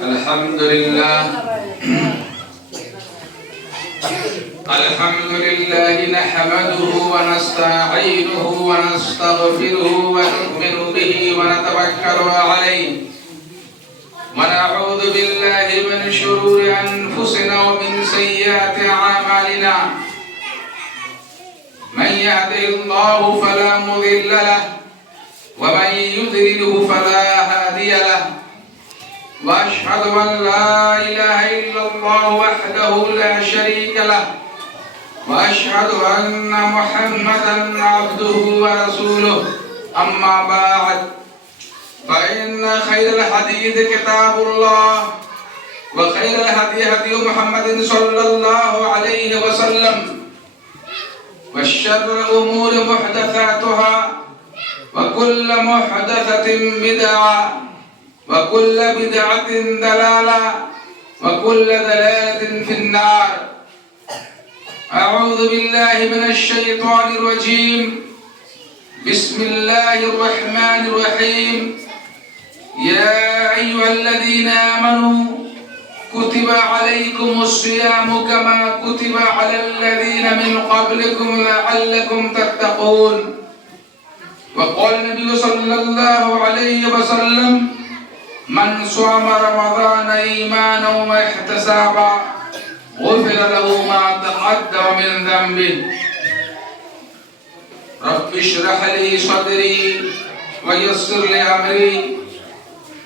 الحمد لله نحمده ونستعينه ونستغفره ونؤمن به ونتوكل عليه ونعوذ بالله من شرور أنفسنا ومن سيئات أعمالنا من يهده الله فلا مضل له ومن يضلله فلا هادي له وأشهد أن لا إله إلا الله وحده لا شريك له وأشهد أن محمدا عبده ورسوله أما بعد فإن خير الحديث كتاب الله وخير الهدي هدي محمد صلى الله عليه وسلم وشر الأمور محدثاتها وكل محدثة بدعة وكل بدعة ضلالة وكل ضلالة في النار. أعوذ بالله من الشيطان الرجيم. بسم الله الرحمن الرحيم. يا أيها الذين آمنوا كتب عليكم الصيام كما كتب على الذين من قبلكم لعلكم تتقون. وقال النبي صلى الله عليه وسلم من صام رمضان إيمانا واحتسابا غفر له ما تقدم من ذنبه. رب اشرح لي صدري ويسر لي أمري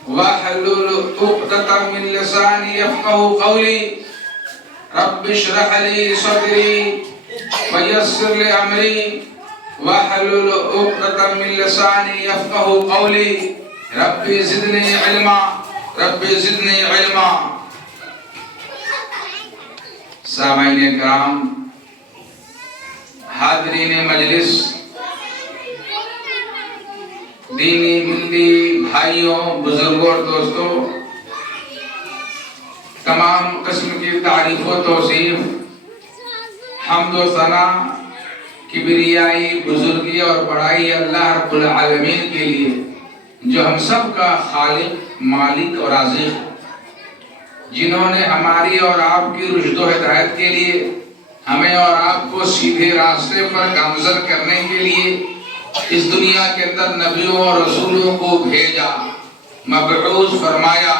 واحلل عقدة من لساني يفقهوا قولي. رب اشرح لي صدري ويسر لي أمري واحلل عقدة من لساني يفقهوا قولي. ربي زدني علما ربي زدني علما. سامعین کرام، حاضرین مجلس، دینی ملی بھائیوں، بزرگوں اور دوستوں، تمام قسم کی تعریف و توصیف، حمد و ثنا، کبریائی، بزرگی اور بڑائی اللہ رب العالمین کے لیے جو ہم سب کا خالق، مالک اور رازق، جنہوں نے ہماری اور آپ کی رشد و ہدایت کے لیے، ہمیں اور آپ کو سیدھے راستے پر گامزن کرنے کے لیے اس دنیا کے اندر نبیوں اور رسولوں کو بھیجا، مبعوث فرمایا،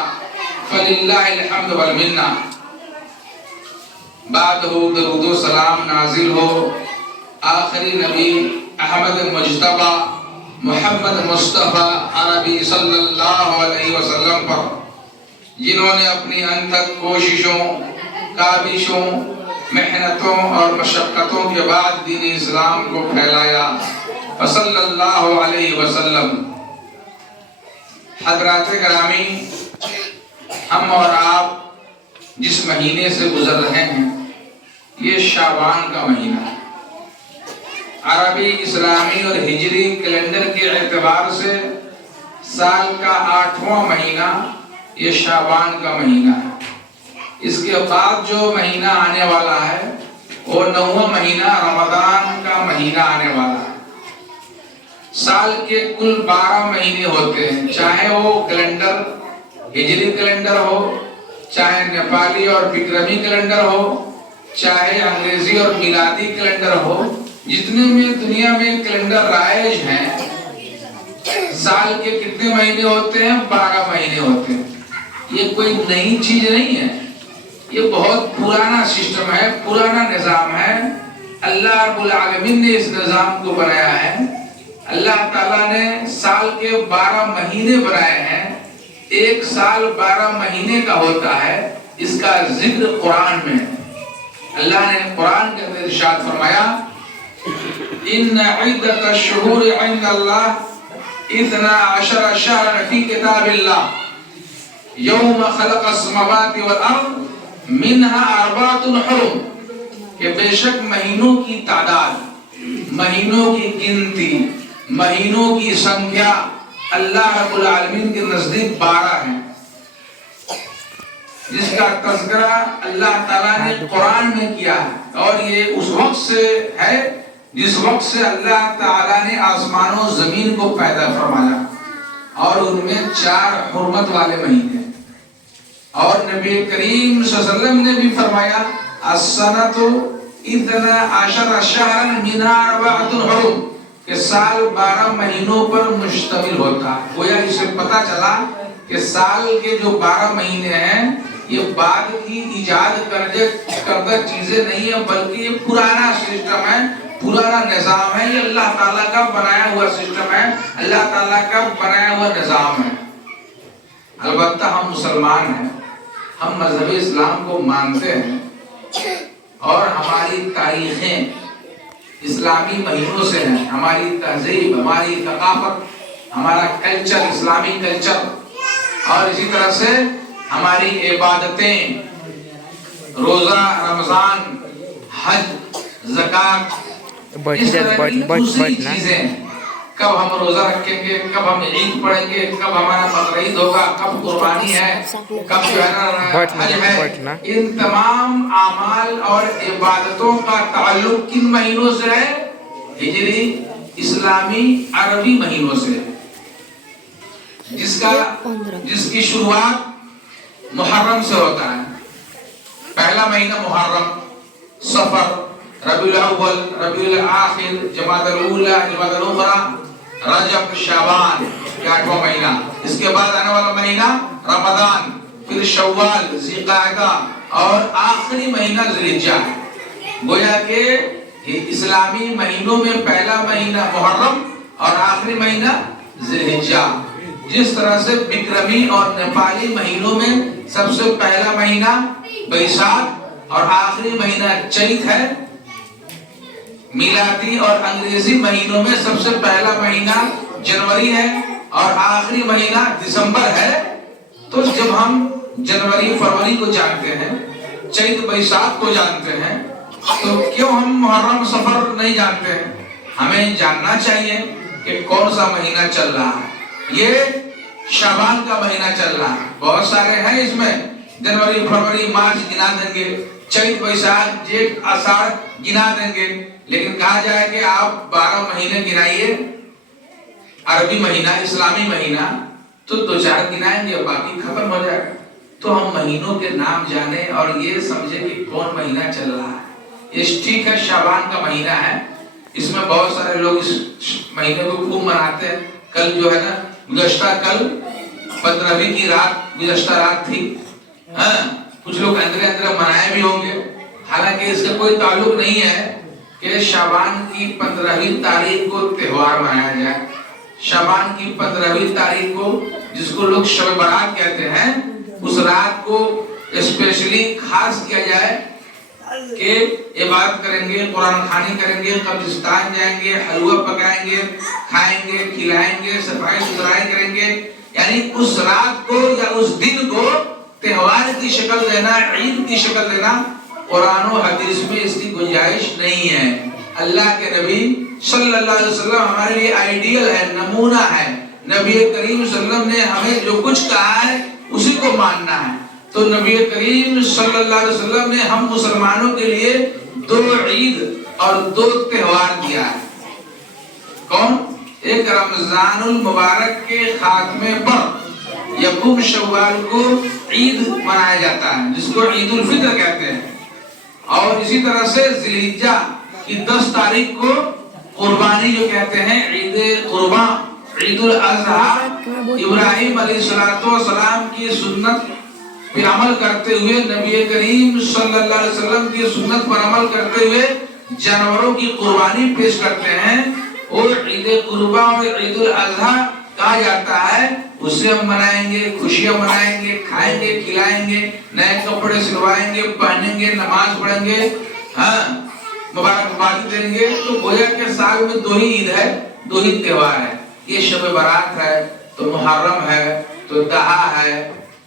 فللہ الحمد والمنہ. بعد ہو درود و سلام نازل ہو آخری نبی احمد مجتبی محمد مصطفیٰ عربی صلی اللہ علیہ وسلم پر، جنہوں نے اپنی انتھک کوششوں، کاوشوں، محنتوں اور مشقتوں کے بعد دین اسلام کو پھیلایا، صلی اللہ علیہ وسلم. حضرات گرامی، ہم اور آپ جس مہینے سے گزر رہے ہیں یہ شعبان کا مہینہ ہے. عربی، اسلامی اور ہجری کیلنڈر کے اعتبار سے سال کا 8واں مہینہ یہ شعبان کا مہینہ ہے. اس کے بعد جو مہینہ آنے والا ہے وہ 9واں مہینہ رمضان کا مہینہ آنے والا ہے. سال کے کل 12 مہینے ہوتے ہیں، چاہے وہ کیلنڈر ہجری کیلنڈر ہو، چاہے نیپالی اور وکرمی کیلنڈر ہو، چاہے انگریزی اور میلادی کیلنڈر ہو. جتنے میں دنیا میں کیلنڈر رائج ہیں، سال کے کتنے مہینے ہوتے ہیں؟ 12 مہینے ہوتے ہیں. یہ کوئی نئی چیز نہیں ہے، یہ بہت پرانا سسٹم ہے، پرانا نظام ہے. اللہ رب العالمین نے اس نظام کو بنایا ہے. اللہ تعالیٰ نے سال کے 12 مہینے بنائے ہیں. ایک سال 12 مہینے کا ہوتا ہے. اس کا ذکر قرآن میں ہے. اللہ نے قرآن کے اندر ارشاد فرمایا، ان عدت الشہور عند اللہ 12 شہرا فی کتاب اللہ یوم خلق السماوات والارض منها 4 حرم. کہ بے شک مہینوں کی تعداد، مہینوں کی گنتی، مہینوں کی سنکھیا اللہ رب العالمین کے نزدیک 12 ہیں، جس کا تذکرہ اللہ تعالیٰ نے قرآن میں کیا ہے. اور یہ اس وقت سے ہے جس وقت سے اللہ تعالیٰ نے آسمان و زمین کو پیدا فرمایا، اور ان میں 4 حرمت والے مہینے. اور نبی کریم صلی اللہ علیہ وسلم نے بھی فرمایا السنۃ 12 شہرا منھا 4 حرم، کہ سال 12 مہینوں پر مشتمل ہوتا ہے۔ گویا اسے پتہ چلا کہ سال کے جو 12 مہینے ہیں یہ بعد کی ایجاد کردہ چیزیں نہیں ہیں، بلکہ یہ پرانا سسٹم ہے، پرانا نظام ہے، یہ اللہ تعالیٰ کا بنایا ہوا سسٹم ہے، اللہ تعالیٰ کا بنایا ہوا نظام ہے۔ البتہ ہم مسلمان ہیں، ہم مذہب اسلام کو مانتے ہیں اور ہماری تاریخیں اسلامی مہینوں سے ہیں، ہماری تہذیب، ہماری ثقافت، ہمارا کلچر اسلامی کلچر، اور اسی طرح سے ہماری عبادتیں، روزہ، رمضان، حج، زکوٰۃ، اس طرح کی دوسری چیزیں، کب ہم روزہ رکھیں گے، کب ہم عید پڑھیں گے، کب ہمارا بقرعید ہوگا، کب قربانی ہے، کب جو ہے نا حج ہے، ان تمام اعمال اور عبادتوں کا تعلق کن مہینوں سے ہے؟ ہجری، اسلامی، عربی مہینوں سے، جس کی شروعات محرم سے ہوتا ہے۔ پہلا مہینہ محرم، صفر، ربیع الاول، ربیع الاخر، جمادی الاولی، جمادی الاخری، رجب، شعبان، یہ 8واں مہینہ۔ اس کے بعد آنے والا مہینہ رمضان، پھر شوال، ذی القعدہ، اور آخری مہینہ ذی الحجہ۔ گویا کہ اسلامی مہینوں میں پہلا مہینہ محرم اور آخری مہینہ ذی الحجہ۔ جس طرح سے بکرمی اور نیپالی مہینوں میں سب سے پہلا مہینہ بیساکھ اور آخری مہینہ چیت ہے، میلادی اور انگریزی مہینوں میں سب سے پہلا مہینہ جنوری ہے اور آخری مہینہ دسمبر ہے۔ تو جب ہم جنوری فروری کو جانتے ہیں، چیت بیساکھ کو جانتے ہیں، تو کیوں ہم محرم صفر نہیں جانتے ہیں؟ ہمیں جاننا چاہیے کہ کون سا مہینہ چل رہا ہے۔ یہ شعبان کا مہینہ چل رہا ہے، بہت سارے ہیں اس میں، جنوری، فروری، مارچ گنا دیں گے، چیت بیساکھ، جیٹھ، آষاڑھ گنا دیں گے، لیکن کہا جائے کہ آپ 12 مہینے گنائیے، عربی مہینہ، اسلامی مہینہ، تو 2-4 گنائیں گے، باقی ختم ہو جائے گا۔ تو ہم مہینوں کے نام جانیں اور یہ سمجھیں کہ کون مہینہ چل رہا ہے۔ یہ ٹھیک ہے، شعبان کا مہینہ ہے، اس میں بہت سارے لوگ اس مہینے کو خوب مناتے ہیں۔ کل جو ہے نا، گزشتہ کل 15ویں کی رات، گزشتہ رات تھی، کچھ لوگ اندرے منائے بھی ہوں گے، حالانکہ اس کا کوئی تعلق نہیں ہے کہ شعبان کی 15ویں تاریخ کو تہوار منایا جائے۔ شعبان کی 15ویں تاریخ کو، جس کو لوگ شب برات کہتے ہیں، اس رات کو اسپیشلی خاص کیا جائے کہ عبادت کریں گے، قرآن خوانی کریں گے، قبرستان جائیں گے، حلوہ پکائیں گے، کھائیں گے، کھلائیں گے، صفائی ستھرائی کریں گے، یعنی اس رات کو یا اس دن کو تہوار کی شکل دینا، عید کی شکل دینا، قرآن و حدیث میں اس کی گنجائش نہیں ہے۔ اللہ کے نبی صلی اللہ علیہ وسلم ہمارے لیے آئیڈیل ہے، نمونہ ہے۔ نبی کریم صلی اللہ علیہ وسلم نے ہمیں جو کچھ کہا ہے اسی کو ماننا ہے۔ تو نبی کریم صلی اللہ علیہ وسلم نے ہم مسلمانوں کے لیے 2 عید اور 2 تہوار دیا ہے۔ کون؟ ایک رمضان المبارک کے خاتمے پر یکم شوال کو عید منایا جاتا ہے، جس کو عید الفطر کہتے ہیں، اور اسی طرح سے ذی الحجہ کی 10 تاریخ کو قربانی جو کہتے ہیں، عید قربان، عید الاضحیٰ، ابراہیم علیہ السلام کی سنت پر عمل کرتے ہوئے، نبی کریم صلی اللہ علیہ وسلم کی سنت پر عمل کرتے ہوئے جانوروں کی قربانی پیش کرتے ہیں، اور عید قربان اور عید الاضحیٰ کہا جاتا ہے۔ اسے ہم منائیں گے، خوشیاں منائیں گے، کھائیں گے، کھلائیں گے، نئے کپڑے سلوائیں گے، پہنیں گے، نماز پڑھیں گے، مبارکباد دیں گے۔ تو گویا کہ سال میں 2 ہی عید ہے، 2 ہی تہوار ہے۔ یہ شب برات ہے، تو محرم ہے، تو دہا ہے،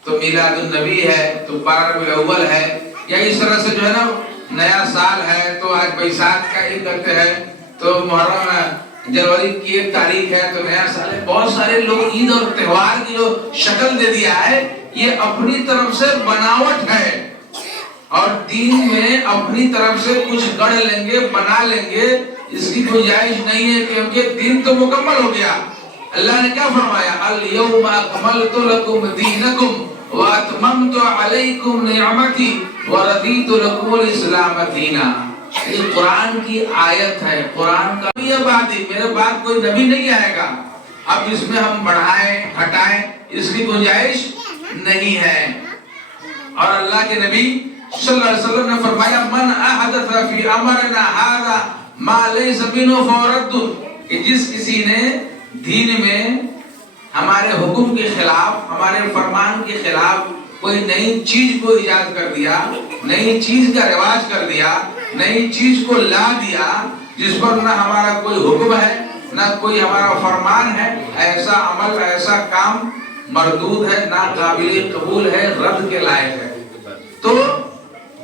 تو میلاد النبی ہے، تو 12 ربیع الاول ہے، یا اس طرح سے جو ہے نا نیا سال ہے، تو آج بیساکھ کا عید کرتے ہیں، تو محرم ہے، جنوری کی 1 تاریخ ہے تو نیا سال ہے۔ بہت سارے لوگ عید اور تہوار کی جو شکل دے دیا ہے، یہ اپنی طرف سے بناوٹ ہے، اور دین میں اپنی طرف سے کچھ گڑھ لیں گے، بنا لیں گے، اس کی گنجائش نہیں ہے، کیونکہ دین تو مکمل ہو گیا۔ اللہ نے کیا فرمایا؟ الیوم اکملت لکم دینکم وَأَتْمَمْتُ عَلَيْكُمْ نِعْمَتِي وَرَضِيتُ لَكُمُ الْإِسْلَامَ دِينًا۔ یہ قرآن کی آیت ہے، قرآن کا یہ بات ہے، میرے بعد کوئی نبی نہیں آئے گا، اب اس میں ہم بڑھائیں ہٹائیں اس کی گنجائش نہیں ہے۔ اور اللہ کے نبی صلی اللہ علیہ وسلم نے فرمایا من احدث فی امرنا ھذا ما لیس منہ فہو رد، کہ جس کسی نے دین میں ہمارے حکم کے خلاف، ہمارے فرمان کے خلاف کوئی نئی چیز کو ایجاد کر دیا، نئی چیز کا رواج کر دیا، نئی چیز کو لا دیا جس پر نہ ہمارا کوئی حکم ہے نہ کوئی ہمارا فرمان ہے، ایسا عمل ایسا کام مردود ہے، نہ قابل قبول ہے، رد کے لائق ہے۔ تو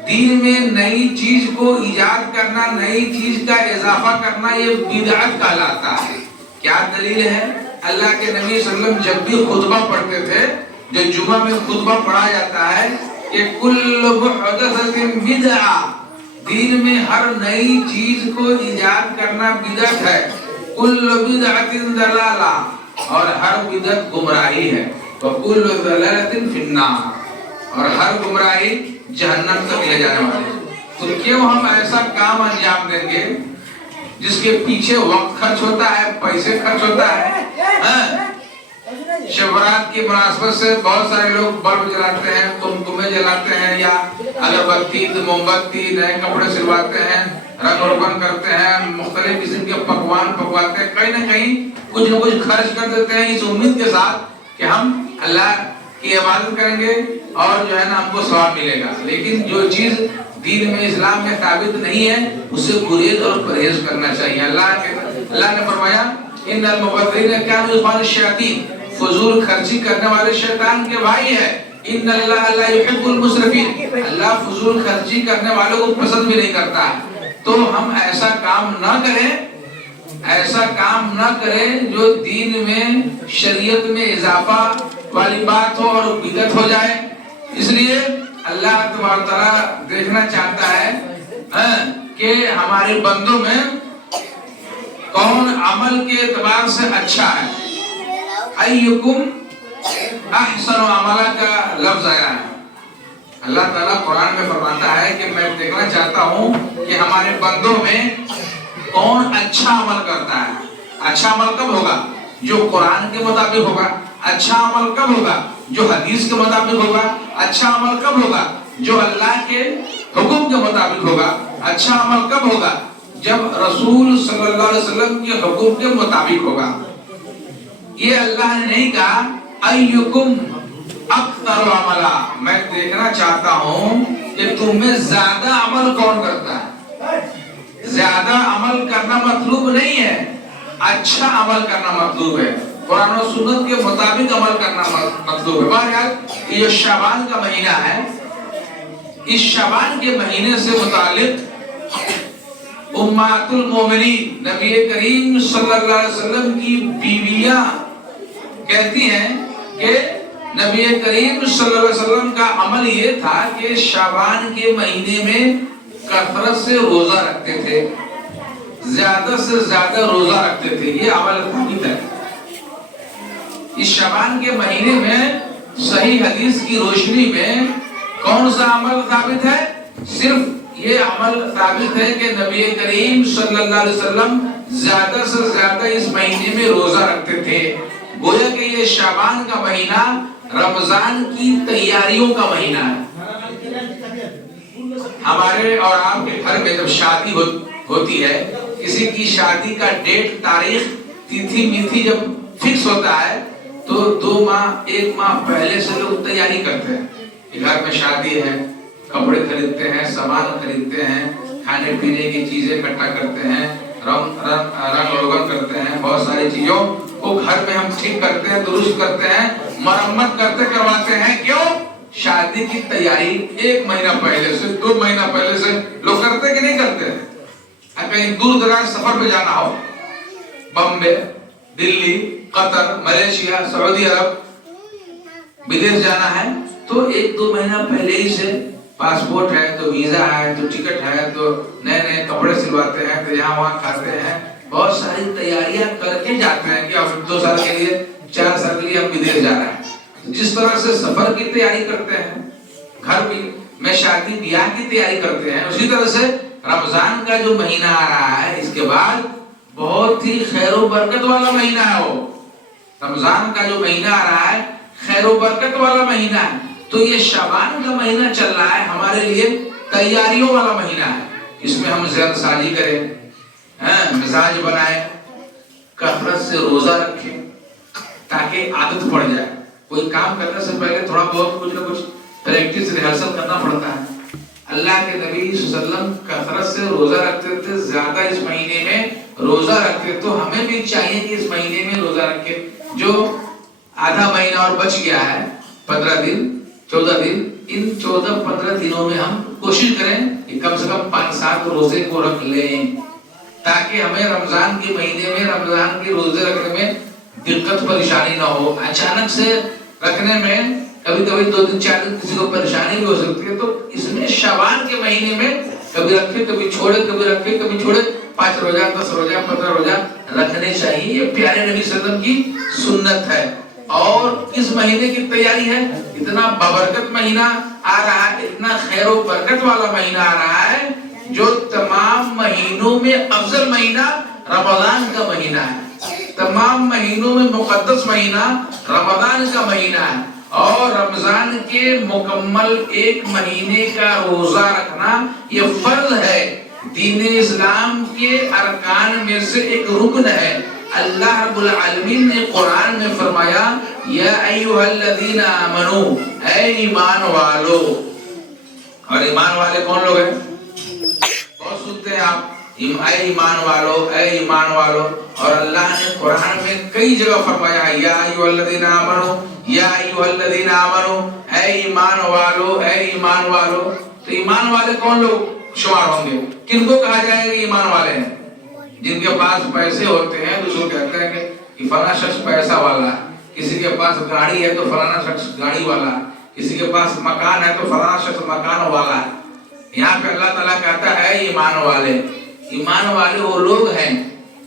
دین میں نئی چیز کو ایجاد کرنا، نئی چیز کا اضافہ کرنا، یہ بدعت کہلاتا ہے۔ کیا دلیل ہے؟ اللہ کے نبی صلی اللہ علیہ وسلم جب بھی خطبہ پڑھتے تھے، جو جمعہ میں خطبہ پڑھا جاتا ہے کہ کل محدثۃ بدعہ، دین میں ہر نئی چیز کو ایجاد کرنا بدعت ہے، کل بدعۃ ضلالہ، اور ہر بدعت گمراہی ہے، وکل ضلالۃ فی النار، اور ہر گمراہی جہنم تک لے جانے والی۔ تو کیوں ہم ایسا کام انجام دیں گے جس کے پیچھے وقت خرچ ہوتا ہے، پیسے خرچ ہوتا ہے؟ شبرات کی مناسبت سے بہت سارے لوگ بلب جلاتے ہیں، تمتمے جلاتے ہیں، یا اگربتی، موم بتی، نئے کپڑے سلواتے ہیں، رنگ روگن کرتے ہیں، مختلف قسم کے پکوان پکواتے ہیں، کہیں نہ کہیں کچھ نہ کچھ خرچ کر دیتے ہیں اس امید کے ساتھ کہ ہم اللہ کی عبادت کریں گے اور جو ہے نا ہم کو ثواب ملے گا۔ لیکن جو چیز دین میں اسلام میں ثابت نہیں ہے اس سے گریز اور پرہیز کرنا چاہیے۔ اللہ نے فرمایا ان المبذرین کانوا اخوان الشیاطین، فضول خرچی کرنے والے شیطان کے بھائی ہیں۔ ان اللہ لا يحب المسرفین، اللہ فضول خرچی کرنے والوں کو پسند بھی نہیں کرتا ہے۔ تو ہم ایسا کام نہ کریں، ایسا کام نہ کریں جو دین میں شریعت میں اضافہ والی بات ہو اور بدعت ہو جائے۔ اس لیے اللہ تبارک و تعالیٰ دیکھنا چاہتا ہے کہ ہمارے بندوں میں کون عمل کے اعتبار سے اچھا ہے۔ ایکم احسن عملا کا لفظ آیا ہے، اللہ تعالیٰ قرآن میں فرماتا ہے کہ میں دیکھنا چاہتا ہوں کہ ہمارے بندوں میں کون اچھا عمل کرتا ہے۔ اچھا عمل کب ہوگا؟ جو قرآن کے مطابق ہوگا۔ اچھا عمل کب ہوگا؟ جو حدیث کے مطابق ہوگا۔ اچھا عمل کب ہوگا؟ جو اللہ کے حکم کے مطابق ہوگا۔ اچھا عمل کب ہوگا؟ جب رسول صلی اللہ علیہ وسلم کے حکم کے مطابق ہوگا۔ یہ اللہ نے نہیں کہا ایکم اکثر عملا، میں دیکھنا چاہتا ہوں کہ تم میں زیادہ عمل کون کرتا ہے۔ زیادہ عمل کرنا مطلوب نہیں ہے، اچھا عمل کرنا مطلوب ہے، قرآن و سنت کے مطابق عمل کرنا مطلوب ہے۔ بہرحال یہ جو شعبان کا مہینہ ہے، اس شعبان کے مہینے سے متعلق امہات المومنین نبی کریم صلی اللہ علیہ وسلم کی بیویاں کہتی ہیں کہ نبی کریم صلی اللہ علیہ وسلم کا عمل یہ تھا کہ شعبان کے مہینے میں کثرت سے روزہ رکھتے تھے، زیادہ سے زیادہ روزہ رکھتے تھے، یہ عمل ثابت ہے۔ اس شعبان کے مہینے میں صحیح حدیث کی روشنی میں کون سا عمل ثابت ہے؟ صرف یہ عمل ثابت ہے کہ نبی کریم صلی اللہ علیہ وسلم زیادہ سے زیادہ اس مہینے میں روزہ رکھتے تھے۔ گویا کہ یہ شعبان کا مہینہ رمضان کی تیاریوں کا مہینہ ہے۔ ہمارے اور آپ کے گھر میں جب شادی ہوتی ہے، کسی کی شادی کا ڈیٹ، تاریخ، تیتھی میتھی جب فکس ہوتا ہے تو 2 ماہ 1 ماہ پہلے سے لوگ تیاری کرتے ہیں کہ گھر میں شادی ہے، کپڑے خریدتے ہیں، سامان خریدتے ہیں، کھانے پینے کی چیزیں اکٹھا کرتے ہیں، رنگ روگن کرتے ہیں، بہت ساری چیزوں کو گھر میں ہم ٹھیک کرتے ہیں، درست کرتے ہیں، مرمت کرواتے ہیں۔ کیوں؟ شادی کی تیاری 1 مہینہ پہلے سے، 2 مہینہ پہلے سے لوگ کرتے کہ نہیں کرتے ہیں؟ کہیں دور دراز سفر پہ جانا ہو، بمبے، دلی، قطر، ملیشیا، سعودی عرب، بدیش جانا ہے تو 1-2 مہینہ پہلے ہی سے پاسپورٹ ہے تو ویزا ہے تو ٹکٹ ہے تو نئے کپڑے سلواتے ہیں تو یہاں وہاں کھاتے ہیں، بہت ساری تیاریاں کر کے جاتے ہیں کہ اب 2 سال کے لیے 4 سال کے لیے ہم بدیش جا رہے ہیں۔ جس طرح سے سفر کی تیاری کرتے ہیں، گھر میں شادی بیاہ کی تیاری کرتے ہیں، اسی طرح سے رمضان کا جو مہینہ آ رہا ہے اس کے بعد بہت ہی خیر و برکت والا مہینہ ہے۔ وہ رمضان کا جو مہینہ آ رہا ہے خیر و برکت والا مہینہ ہے۔ تو یہ شعبان کا مہینہ چل رہا ہے ہمارے لیے تیاریوں والا مہینہ ہے۔ اس میں ہم ذہن سازی کریں، مزاج بنائیں، کثرت سے روزہ رکھیں تاکہ عادت پڑ جائے۔ کوئی کام کرنے سے پہلے تھوڑا بہت کچھ نہ کچھ پریکٹس ریہرسل کرنا پڑتا ہے۔ اللہ کے نبی صلی اللہ علیہ وسلم کثرت سے روزہ رکھتے تھے، زیادہ اس مہینے میں روزہ رکھتے، تو ہمیں بھی چاہیے کہ اس مہینے میں روزہ رکھیں۔ جو آدھا مہینہ اور بچ گیا ہے، 15 دن 14 دن، ان 14-15 دنوں میں ہم کوشش کریں کہ کم سے کم 5-7 روزے کو رکھ لیں، تاکہ ہمیں رمضان کے مہینے میں رمضان کے روزے رکھنے میں دقت پریشانی نہ ہو۔ اچانک سے رکھنے میں کبھی کبھی 2 دن 4 دن کسی کو پریشانی بھی ہو سکتی ہے، تو اس میں شعبان کے مہینے میں کبھی رکھے کبھی چھوڑے، کبھی رکھے کبھی چھوڑے، 5 روزہ 10 روزہ 15 روزہ رکھنے چاہیے۔ یہ پیارے نبی صلی اللہ علیہ وسلم کی سنت ہے۔ اور اس مہینے کی تیاری ہے، اتنا بابرکت مہینہ آ رہا ہے، اتنا خیر و برکت والا مہینہ آ رہا ہے، جو تمام مہینوں میں افضل مہینہ رمضان کا مہینہ ہے۔ تمام مہینوں میں مقدس مہینہ رمضان کا مہینہ ہے، اور رمضان کے مکمل 1 مہینے کا روزہ رکھنا یہ فرض ہے، دین اسلام کے ارکان میں سے ایک رکن ہے۔ اللہ رب العالمین نے قرآن میں فرمایا، یا ایھا الذین آمنو، اے ایمان والو۔ اور ایمان والے کون لوگ ہیں؟ بہت سنتے ہیں آپ، اے ایمان والو، اے ایمان والو۔ اور اللہ نے قرآن میں کئی جگہ فرمایا، یا ایھا الذین آمنو، یا ایھا الذین آمنو، اے ایمان والو، اے ایمان والو۔ تو ایمان والے کون لوگ شمار ہوں گے؟ کن کو کہا جائے گا ایمان والے ہیں؟ جن کے پاس پیسے ہوتے ہیں تو وہ کہتے ہیں کہ فلانا شخص پیسہ والا ہے، کسی کے پاس گاڑی ہے تو فلانا شخص گاڑی والا ہے، کسی کے پاس مکان ہے تو فلانا شخص مکان والا ہے۔ یہاں پہ اللہ تعالیٰ کہتا ہے ایمان والے۔ ایمان والے وہ لوگ ہیں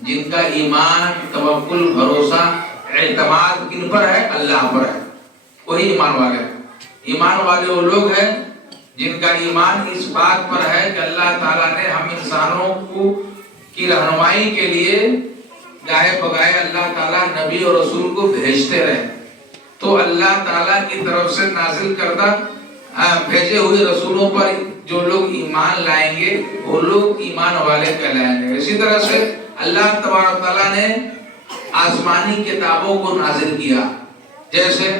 جن کا ایمان، توکل، بھروسہ، اعتماد کن پر ہے؟ اللہ پر ہے، وہی ایمان والے ہیں۔ ایمان والے وہ لوگ ہیں جن کا ایمان اس بات پر ہے کہ اللہ تعالیٰ نے ہم انسانوں کی رہنمائی کے لیے گاہے بگاہے اللہ تعالیٰ نبی اور رسول کو بھیجتے رہے، تو اللہ تعالیٰ کی طرف سے نازل کردہ بھیجے ہوئے رسولوں پر جو لوگ ایمان لائیں گے وہ لوگ ایمان والے کہلائیں گے۔ اسی طرح سے اللہ تبارک تعالیٰ نے آسمانی کتابوں کو نازل کیا، جیسے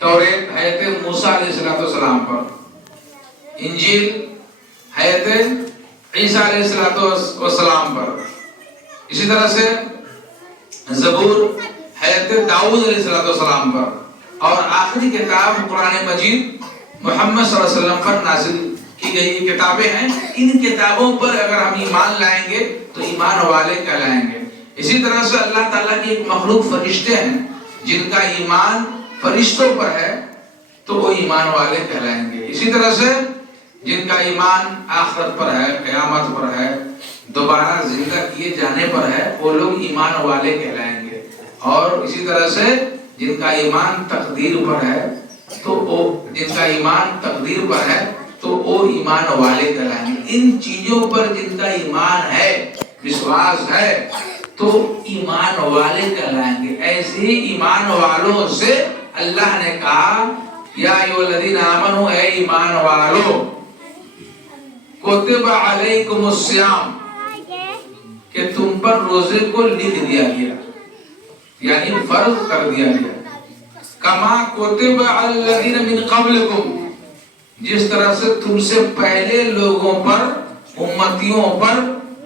توریت حضرت موسیٰ علیہ السلام پر، انجیل حضرت عیسیٰ علیہ السلام پر، اسی طرح سے زبور حضرت داؤد علیہ السلام پر، اور آخری کتاب قرآن مجید محمد صلی اللہ علیہ وسلم پر نازل کی گئی کتابیں ہیں۔ ان کتابوں پر اگر ہم ایمان لائیں گے تو ایمان والے کہلائیں گے۔ اسی طرح سے اللہ تعالیٰ کی ایک مخلوق فرشتے ہیں، جن کا ایمان فرشتوں پر ہے تو وہ ایمان والے کہلائیں گے۔ اسی طرح سے جن کا ایمان آخرت پر ہے، قیامت پر ہے، دوبارہ زندہ کیے جانے پر ہے، وہ لوگ ایمان والے کہلائیں گے۔ اور اسی طرح سے جن کا ایمان تقدیر پر ہے تو جن کا ایمان تقدیر پر ہے تو وہ ایمان والے کہلائیں گے۔ ان چیزوں پر جن کا ایمان ہے، وشواس ہے، تو ایمان والے کہلائیں گے۔ ایسے ہی ایمان والوں سے اللہ نے کہا، یا ایھا الذین آمنو، اے ایمان والو، کتب علیکم الصیام، کہ تم پر روزے کو لکھ دیا گیا، یعنی فرض کر دیا گیا، کما کتب علی الذین من قبلکم، جس طرح سے تم سے پہلے لوگوں پر، امتیوں پر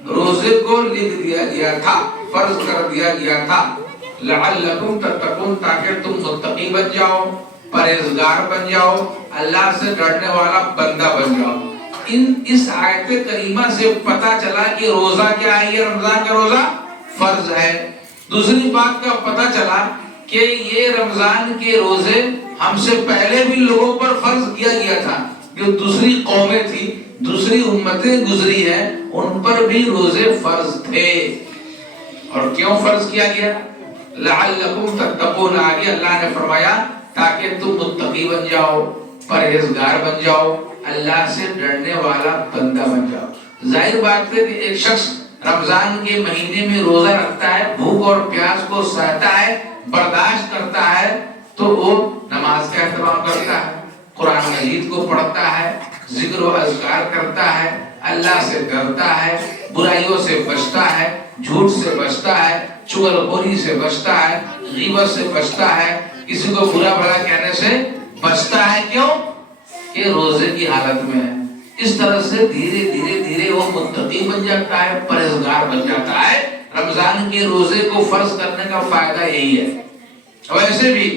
روزے کو لکھ دیا گیا تھا، فرض کر دیا گیا تھا، لعلکم تتقون، تاکہ تم متقی بن جاؤ، پرہیزگار بن جاؤ، اللہ سے ڈرنے والا بندہ بن جاؤ۔ اس آیت کریمہ سے پتہ چلا کہ روزہ کیا ہے، یہ رمضان کا روزہ فرض ہے۔ دوسری بات کا پتہ چلا کہ یہ رمضان کے روزے ہم سے پہلے بھی لوگوں پر فرض کیا گیا تھا، جو دوسری قومیں تھی، دوسری امتیں گزری ہیں، ان پر بھی روزے فرض تھے۔ اور کیوں فرض کیا گیا؟ لعلکم تتقون، آگے اللہ نے فرمایا تاکہ تم متقی بن جاؤ، پرہیزگار بن جاؤ، اللہ سے ڈرنے والا بندہ بن جاؤ۔ ظاہر بات ہے کہ ایک شخص رمضان کے مہینے میں روزہ رکھتا ہے، بھوک اور پیاس کو سہتا ہے، برداشت کرتا ہے، تو وہ نماز کا اہتمام کرتا ہے، قرآن مجید کو پڑھتا ہے، ذکر و اذکار کرتا ہے، اللہ سے ڈرتا ہے، برائیوں سے بچتا ہے، جھوٹ سے بچتا ہے، چغلخوری سے بچتا ہے، غیبت سے بچتا ہے، کسی کو برا بھلا کہنے سے بچتا ہے۔ کیوں؟ کہ روزے کی حالت میں ہے۔ اس طرح سے دھیرے دھیرے دھیرے وہ متقی بن جاتا ہے، پرہیزگار بن جاتا ہے۔ رمضان کے روزے کو فرض کرنے کا فائدہ یہی ہے۔ ویسے بھی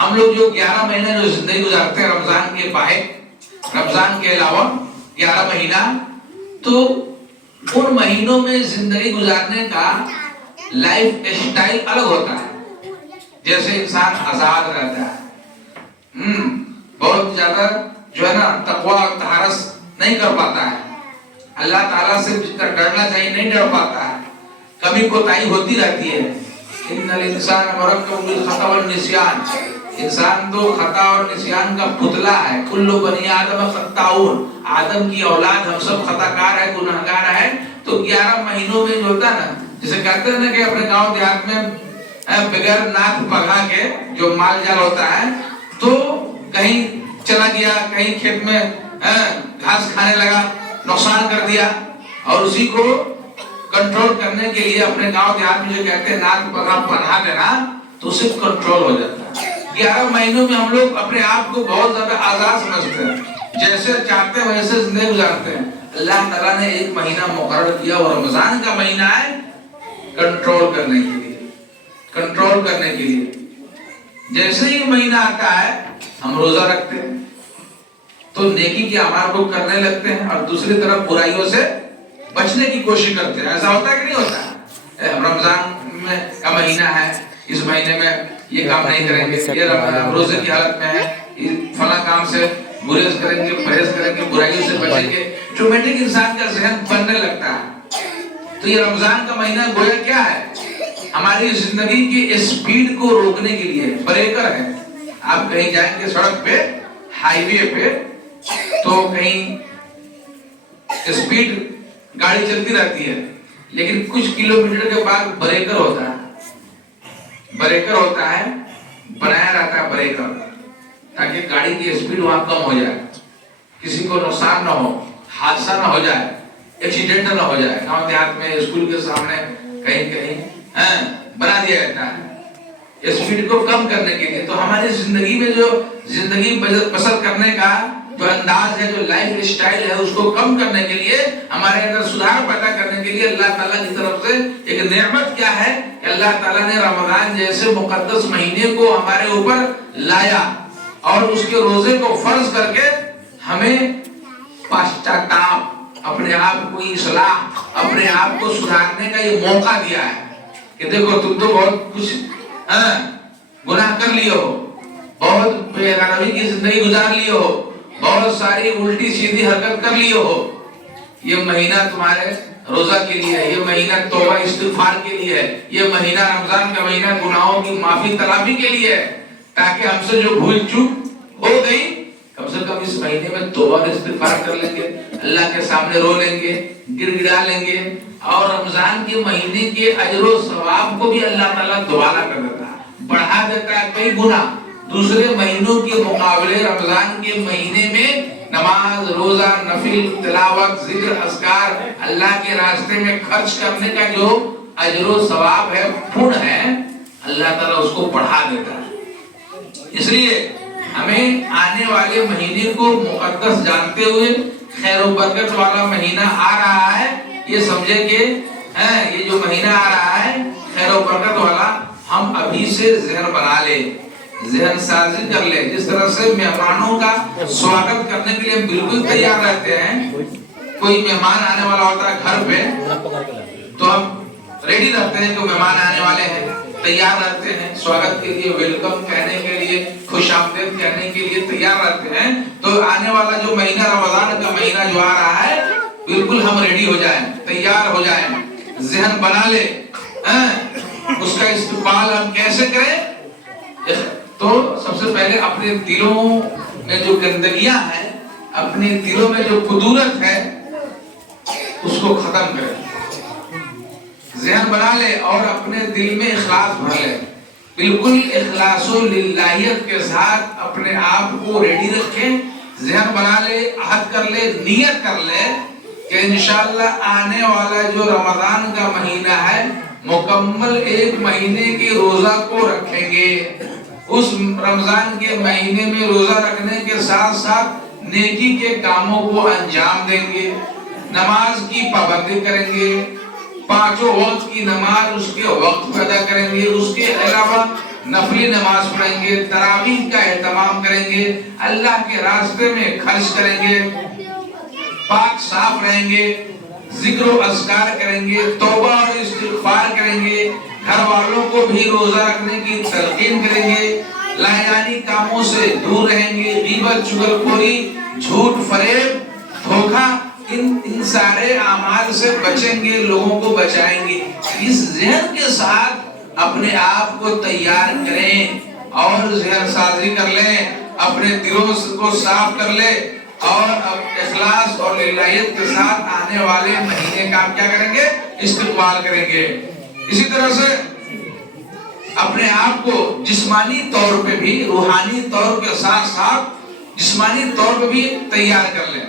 ہم لوگ جو 11 مہینے جو زندگی گزارتے ہیں رمضان کے باہر، رمضان کے علاوہ 11 مہینہ، تو ان مہینوں میں زندگی گزارنے کا لائف اسٹائل الگ ہوتا ہے۔ جیسے انسان آزاد رہتا ہے، بہت زیادہ جو ہے نا تقویٰ اور طہارت نہیں کر پاتا ہے، اللہ تعالیٰ سے جتنا ڈرنا چاہیے نہیں ڈر پاتا ہے، کمی کوتاہی ہوتی رہتی ہے۔ ان الانسان مرکب بالخطا والنسیان، انسان تو خطا اور نسیان کا پتلا ہے۔ کل بنی آدم خطاؤن، آدم کی اولاد ہم سب خطا کار ہے، گناہ گار ہے۔ تو 11 مہینوں میں جو ہوتا ہے نا، جسے کہتے ہیں نا کہ اپنے گاؤں دیہات میں بغیر ناک پگھا کے جو مال جال ہوتا ہے، تو کہیں چلا گیا، کہیں کھیت میں گھاس کھانے لگا، نقصان کر دیا، اور اسی کو کنٹرول کرنے کے لیے اپنے گاؤں دیہات میں جو کہتے ہیں ناک پگھا پہنا دینا، تو اسے کنٹرول ہو جاتا ہے۔ 11 مہینوں میں ہم لوگ اپنے آپ کو بہت زیادہ آزاد سمجھتے ہیں، جیسے چاہتے ہیں ویسے زندگی گزارتے ہیں۔ اللہ تعالیٰ نے ایک مہینہ مقرر کیا، اور رمضان کا مہینہ ہے کنٹرول کرنے کے لیے، کنٹرول کرنے کے لیے۔ جیسے ہی مہینہ آتا ہے ہم روزہ رکھتے ہیں، تو نیکی کے اعمال کو کرنے لگتے ہیں، اور دوسری طرف برائیوں سے بچنے کی کوشش کرتے ہیں۔ ایسا ہوتا ہے کہ نہیں ہوتا؟ رمضان میں کا مہینہ ہے، اس مہینے میں یہ کام نہیں کریں گے، یہ روزے کی حالت میں ہے، فلاں کام سے گریز کریں گے، پرہیز کریں گے، برائیوں سے بچیں گے۔ آٹومیٹک انسان کا ذہن بننے لگتا ہے۔ تو یہ رمضان کا مہینہ گویا کیا ہے؟ ہماری زندگی کی اسپیڈ کو روکنے کے لیے بریکر ہے۔ آپ کہیں جائیں گے سڑک پہ، ہائی وے پہ، تو کہیں اسپیڈ گاڑی چلتی رہتی ہے، لیکن کچھ کلومیٹر کے بعد بریکر ہوتا ہے، بریکر ہوتا ہے، بنایا رہتا ہے بریکر، تاکہ گاڑی کی اسپیڈ وہاں کم ہو جائے، کسی کو نقصان نہ ہو، حادثہ نہ ہو جائے، ایکسیڈنٹ نہ ہو جائے۔ گاؤں دیہات میں اسکول کے سامنے کہیں کہیں بنا دیا جاتا ہے اسپیڈ کو کم کرنے کے لیے۔ تو ہماری زندگی میں جو زندگی بسر کرنے کا جو انداز ہے، جو لائف اسٹائل ہے، اس کو کم کرنے کے لیے، ہمارے اندر سدھار پیدا کرنے کے لیے اللہ تعالیٰ کی طرف سے ایک نعمت کیا ہے کہ اللہ تعالیٰ نے رمضان جیسے مقدس مہینے کو ہمارے اوپر لایا، اور اس کے روزے کو فرض کر کے ہمیں پاشچاتاپ، اپنے آپ کو اصلاح، اپنے آپ کو سدھارنے کا یہ موقع دیا ہے کہ دیکھو تم تو بہت کچھ گناہ کر لیے ہو، بہت بے ادبی کی زندگی گزار لیے ہو، بہت ساری الٹی سیدھی حرکت کر لیے ہو، یہ مہینہ تمہارے روزہ کے لیے ہے، یہ مہینہ توبہ استغفار کے لیے ہے، یہ مہینہ رمضان کا مہینہ گناہوں کی معافی تلافی کے لیے ہے، تاکہ ہم سے جو بھول چوک ہو گئی کم سے کم اس مہینے میں توبہ استغفار کر لیں گے، اللہ کے سامنے رو لیں گے، گر گڑا لیں گے، اور رمضان کے مہینے کے اجر و ثواب کو بھی اللہ تعالیٰ دوبارہ کر دیتا ہے، بڑھا دیتا ہے کئی گنا۔ دوسرے مہینوں کے مقابلے رمضان کے مہینے میں نماز، روزہ، نفل، تلاوت، ذکر، اذکار، اللہ کے راستے میں خرچ کرنے کا جو اجر و ثواب ہے، پن ہے، اللہ تعالیٰ اس کو بڑھا دیتا ہے۔ اس لیے ہمیں آنے والے مہینے کو مقدس جانتے ہوئے خیر و برکت والا مہینہ آ رہا ہے، یہ سمجھے کہ یہ جو مہینہ آ رہا ہے خیر و برکت والا، ہم ابھی سے ذہن بنا لے، ذہن سازی کر لے۔ جس طرح سے مہمانوں کا سواگت کرنے کے لیے بالکل تیار رہتے ہیں، کوئی مہمان آنے والا ہوتا ہے گھر پہ تو ہم ریڈی رہتے ہیں کہ مہمان آنے والے ہیں، تیار رہتے ہیں سواگت کے لیے، ویلکم کہنے کے لیے، خوش آمدید کہنے کے لیے تیار رہتے ہیں۔ تو آنے والا جو مہینہ رمضان کا مہینہ جو آ رہا ہے، بالکل ہم ریڈی ہو جائیں، تیار ہو جائیں، ذہن بنا لے، اس کا استقبال ہم کیسے کریں؟ تو سب سے پہلے اپنے دلوں میں جو گندگیاں ہیں، اپنے دلوں میں جو کدورت ہے، اس کو ختم کرے، ذہن بنا لے اور اپنے دل میں اخلاص بھر لے، بالکل اخلاص و للہیت کے ساتھ اپنے آپ کو ریڈی رکھیں، ذہن بنا لے، عہد کر لے، نیت کر لے کہ انشاءاللہ آنے والا جو رمضان کا مہینہ ہے مکمل 1 مہینے کے روزہ کو رکھیں گے، اس رمضان کے مہینے میں روزہ رکھنے کے ساتھ ساتھ نیکی کے کاموں کو انجام دیں گے، نماز کی پابندی کریں گے، 5 وقت کی نماز اس کے وقت پہ ادا کریں گے، اس کے علاوہ نفلی نماز پڑھیں گے، تراویح کا اہتمام کریں گے، اللہ کے راستے میں خرچ کریں گے، پاک صاف رہیں گے، ذکر و اذکار کریں گے، توبہ اور استغفار کریں گے، گھر والوں کو بھی روزہ رکھنے کی تلقین کریں گے، لائحانی کاموں سے دور رہیں گے، غیبت، چغلخوری، جھوٹ، فریب، دھوکہ، ان سارے اعمال سے بچیں گے، لوگوں کو بچائیں گے۔ اس ذہن کے ساتھ اپنے آپ کو تیار کریں اور ذہن سازی کر لیں، اپنے دلوں کو صاف کر لیں اور اخلاص اور للہیت کے ساتھ آنے والے مہینے کا کیا کریں گے؟ استقبال کریں گے۔ اسی طرح سے اپنے آپ کو جسمانی طور پہ بھی، روحانی طور کے ساتھ ساتھ جسمانی طور پہ بھی تیار کر لیں۔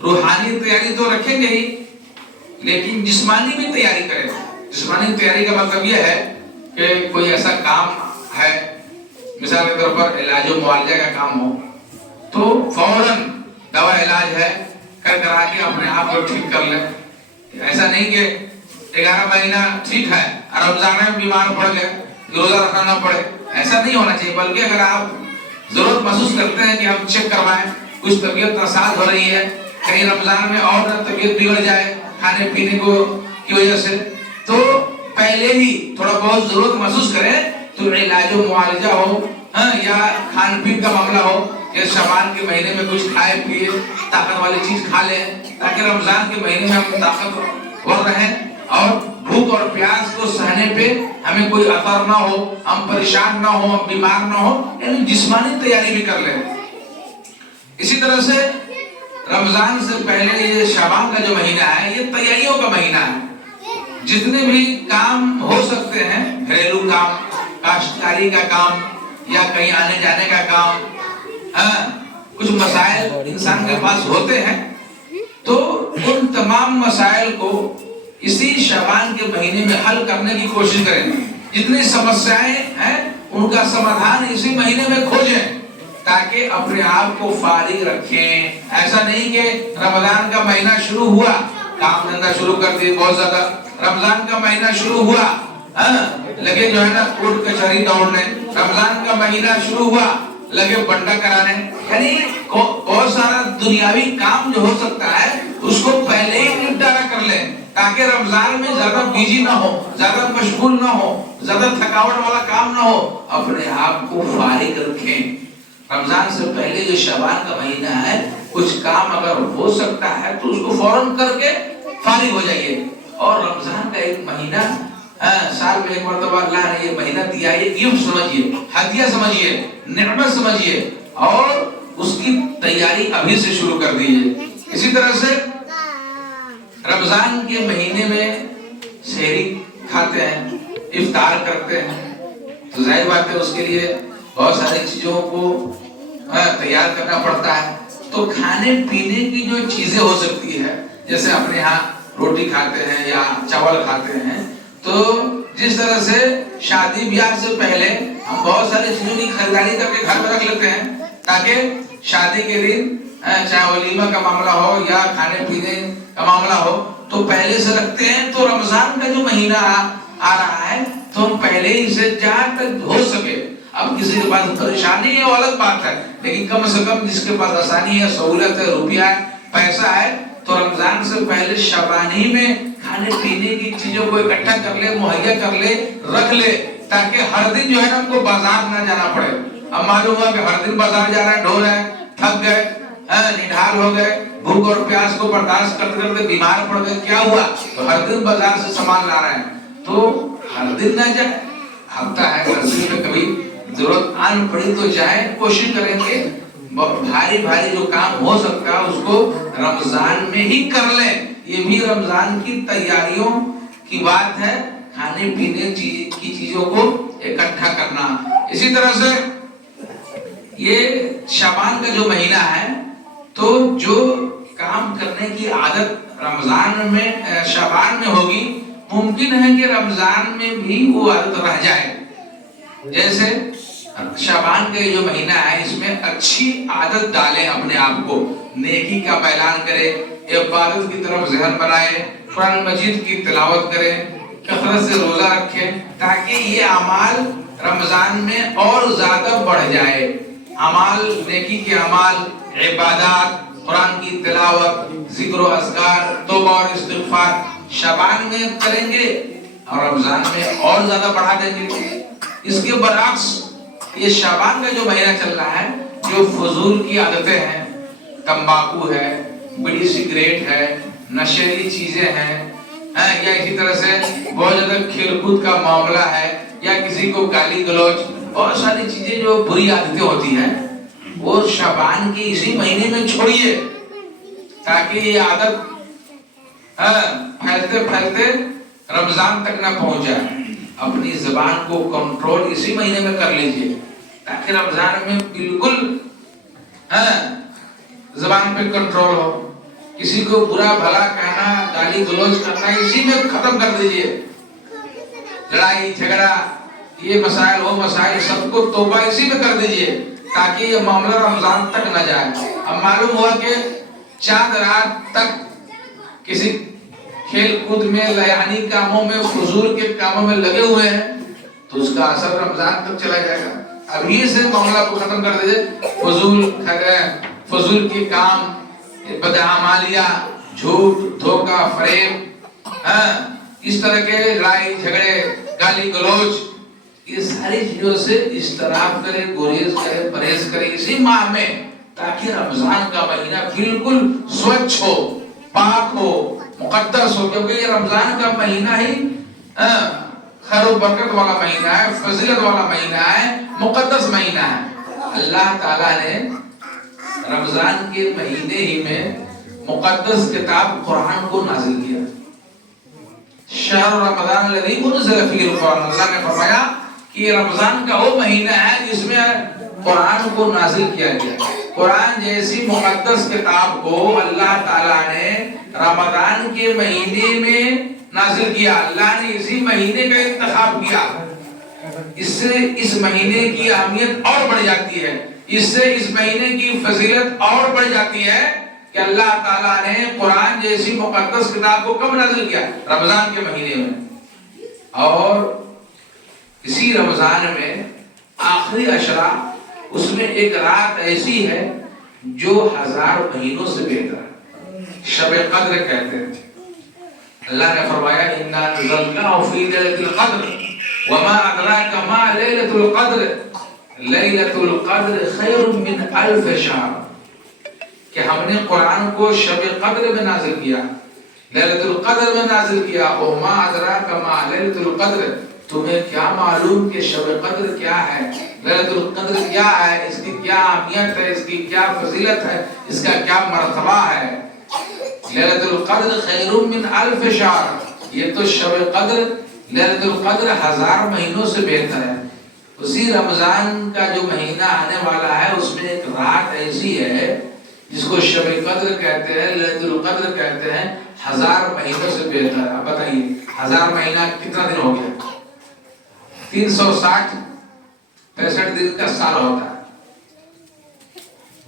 روحانی تیاری تو رکھیں گے ہی، لیکن جسمانی بھی تیاری کریں۔ جسمانی تیاری کا مطلب یہ ہے کہ کوئی ایسا کام ہے، مثال کے طور پر علاج و معالجہ کا کام ہو تو فوراً دوا علاج ہے کرا کے اپنے آپ کو ٹھیک کر لیں۔ ایسا نہیں کہ 11 مہینہ ٹھیک ہے، رمضان میں بیمار پڑ گئے، روزہ رکھنا نہ پڑے، ایسا نہیں ہونا چاہیے۔ بلکہ اگر آپ ضرورت محسوس کرتے ہیں کہ ہم چیک کروائیں، کچھ طبیعت ناساز ہو رہی ہے، کہیں رمضان میں اور طبیعت بگڑ جائے کھانے پینے کی وجہ سے، تو پہلے ہی تھوڑا بہت ضرورت محسوس کریں تو علاج و معالجہ ہو یا کھان پین کا معاملہ ہو، کہ شعبان کے مہینے میں کچھ کھائے پیے، طاقت والی چیز کھا لیں تاکہ رمضان کے مہینے میں ہم طاقتور رہیں اور بھوک اور پیاس کو سہنے پہ ہمیں کوئی اثر نہ ہو، ہم پریشان نہ ہو، ہم بیمار نہ ہو، یعنی جسمانی تیاری بھی کر لیں۔ اسی طرح سے رمضان سے پہلے یہ شعبان کا جو مہینہ ہے یہ تیاریوں کا مہینہ ہے۔ جتنے بھی کام ہو سکتے ہیں، گھریلو کام، کاشتکاری کا کام یا کہیں آنے جانے کا کام، کچھ مسائل انسان کے پاس ہوتے ہیں تو ان تمام مسائل کو اسی شعبان کے مہینے میں حل کرنے کی کوشش کریں۔ جتنی سمسیایں ہیں ان کا سمادھان اسی مہینے میں کھوجیں تاکہ اپنے آپ کو فارغ رکھیں۔ ایسا نہیں کہ رمضان کا مہینہ شروع ہوا، کام دھندہ شروع کر دیے بہت زیادہ، رمضان کا مہینہ شروع ہوا لگے جو ہے نا کورٹ کچہری دوڑنے، رمضان کا مہینہ شروع ہوا لگے بنڈا کرانے، یعنی بہت سارا دنیاوی کام جو ہو سکتا ہے اس کو پہلے ہی نپٹارا کر لیں تاکہ رمضان میں زیادہ بیجی نہ ہو، زیادہ مشغول نہ ہو، زیادہ تھکاوٹ والا کام نہ ہو، اپنے آپ کو فارغ رکھیں۔ رمضان سے پہلے جو شعبان کا مہینہ ہے کچھ کام اگر ہو سکتا ہے تو اس کو فوراً کر کے فارغ ہو جائیے۔ اور رمضان کا ایک مہینہ سال میں ایک مرتبہ اللہ نے یہ مہینہ دیا، یہ گفٹ سمجھیے، ہدیہ سمجھیے، نعمت سمجھیے اور اس کی تیاری ابھی سے شروع کر دیجیے۔ اسی طرح سے رمضان کے مہینے میں سحری کھاتے ہیں، افطار کرتے ہیں تو ظاہر بات ہے اس کے لیے بہت ساری چیزوں کو تیار کرنا پڑتا ہے۔ تو کھانے پینے کی جو چیزیں ہو سکتی ہے، جیسے اپنے ہاں روٹی کھاتے ہیں یا چاول کھاتے ہیں، تو جس طرح سے شادی بیاہ سے پہلے ہم بہت ساری چیزوں کی خریداری کر کے گھر میں رکھ لیتے ہیں تاکہ شادی کے دن چاہے ولیمہ کا معاملہ ہو یا کھانے پینے کا معاملہ ہو تو پہلے سے رکھتے ہیں۔ تو رمضان کا جو مہینہ آ رہا ہے تو ہم پہلے ہی سے جہاں تک ہو سکے، اب کسی کے پاس پریشانی ہے وہ الگ بات ہے، لیکن کم سے کم جس کے پاس آسانی ہے، سہولت ہے، روپیہ ہے، پیسہ ہے، تو رمضان سے پہلے شعبان ہی میں کھانے پینے کی چیزوں کو اکٹھا کر لے، مہیا کر لے، رکھ لے تاکہ ہر دن جو ہے نا ہم کو بازار نہ جانا پڑے۔ اب معلوم ہوا کہ ہر دن بازار جا رہا ہے، ڈھو رہا ہے، تھک گئے، نڈھال ہو گئے، بھوک اور پیاس کو برداشت کرتے کرتے بیمار پڑ گئے، کیا ہوا؟ تو ہر دن بازار سے سامان لا رہے ہیں، تو ہر دن نہ جائے، ہفتہ ہے، 10 دن میں کبھی ضرورت آن پڑی تو جائیں، کوشش کریں گے بھاری بھاری جو کام ہو سکتا ہے اس کو رمضان میں ہی کر لیں. یہ بھی رمضان کی تیاریوں کی بات ہے، کھانے پینے کی چیزوں کو اکٹھا کرنا. اسی طرح سے یہ شعبان کا جو مہینہ ہے تو جو کام کرنے کی عادت رمضان میں شعبان میں ہوگی، ممکن ہے کہ رمضان میں بھی وہ عادت رہ جائے. جیسے شعبان کا جو مہینہ ہے اس میں اچھی عادت ڈالیں، اپنے آپ کو نیکی کا اعلان کریں، عبادت کی طرف ذہن بنائیں، قرآن مجید کی تلاوت کریں، کثرت سے روزہ رکھیں، تاکہ یہ اعمال رمضان میں اور زیادہ بڑھ جائے. اعمال، نیکی کے اعمال، عبادات، قرآن کی تلاوت، ذکر و اذکار، توبہ اور استغفار شعبان میں کریں گے اور رمضان میں اور زیادہ بڑھا دیں گے. اس کے برعکس یہ شعبان کا جو مہینہ چل رہا ہے، جو فضول کی عادتیں ہیں، تمباکو ہے، بڑی سگریٹ ہے، نشیلی چیزیں ہیں، یا اسی طرح سے بہت زیادہ کھیل کود کا معاملہ ہے، یا کسی کو گالی گلوچ، بہت ساری چیزیں جو بری عادتیں ہوتی ہیں وہ شعبان کی اسی مہینے میں چھوڑیے، تاکہ یہ عادت پھیلتے پھیلتے رمضان تک نہ پہنچ جائے. اپنی زبان کو کنٹرول اسی مہینے میں کر لیجئے، تاکہ رمضان میں بالکل زبان پہ کنٹرول ہو. کسی کو برا بھلا کہنا، گالی گلوچ کرنا اسی میں ختم کر دیجئے. لڑائی جھگڑا، یہ مسائل وہ مسائل، سب کو توبہ اسی میں کر دیجئے، تاکہ یہ معاملہ رمضان تک نہ جائے. اب معلوم ہوا کہ چاند رات تک کسی کھیل کود میں، لیانی کاموں میں، فضول کے کاموں میں لگے ہوئے ہیں تو اس کا اثر رمضان تک چلا جائے گا. ابھی سے معاملہ کو ختم کر دیجئے. فضول کے کام، بدعمالیہ، جھوٹ، دھوکہ، فریب، اس طرح کے لڑائی جھگڑے، گالی گلوچ، یہ ساری چیزوں سے اجتناب کرے، گریز کرے، پرہیز کرے اسی ماہ میں، تاکہ رمضان کا مہینہ بالکل سوچھ ہو، پاک ہو، مقدس ہو. کیونکہ یہ رمضان کا مہینہ ہی خیر و برکت والا مہینہ ہے، فضیلت والا مہینہ ہے، مقدس مہینہ ہے. اللہ تعالیٰ نے رمضان کے مہینے ہی میں مقدس کتاب قرآن کو نازل کیا. شہر رمضان الذی انزل فیہ القرآن، اللہ نے فرمایا کہ یہ رمضان کا وہ مہینہ ہے جس میں قرآن کو نازل کیا گیا. قرآن جیسی مقدس کتاب کو اللہ تعالیٰ نے رمضان کے مہینے میں نازل کیا. اللہ نے اسی مہینے کا انتخاب کیا. اس سے اس مہینے کی اہمیت اور بڑھ جاتی ہے، اس سے اس مہینے کی فضیلت اور بڑھ جاتی ہے کہ اللہ تعالیٰ نے قرآن جیسی مقدس کتاب کو کب نازل کیا؟ رمضان کے مہینے میں. اور اسی رمضان میں آخری عشرہ، اس میں ایک رات ایسی ہے جو 1000 مہینوں سے بہتر ہے، شب قدر کہتے ہیں. اللہ نے فرمایا اِنَّا أَنزَلْنَاهُ فِي لَيْلَةِ الْقَدْرِ وَمَا أَدْرَاكَ مَا لَيْلَةُ الْقَدْرِ لَيْلَةُ الْقَدْرِ خَيْرٌ مِّنْ أَلْفِ شَهْرٍ، کہ ہم نے قرآن کو شب قدر میں نازل کیا، لیلۃ القدر میں نازل کیا. وَمَا أَدْرَاكَ مَا لَيْلَةُ الْقَدْرِ، تمہیں کیا معلوم کہ شب قدر کیا ہے، لیلۃ القدر کیا ہے، اس کی کیا اہمیت ہے، اس کی کیا فضیلت ہے، اس کا کیا مرتبہ ہے. لیلۃ القدر خیر من الف شہر، یہ تو شب قدر، لیلۃ القدر 1000 مہینوں سے بہتر ہے. اسی رمضان کا جو مہینہ آنے والا ہے اس میں ایک رات ایسی ہے جس کو شب قدر کہتے ہیں، لیلۃ القدر کہتے ہیں، 1000 مہینوں سے بہتر ہے. اب بتائیے 1000 مہینہ کتنا دن ہو گیا؟ 360 65 دن کا سال ہوتا ہے،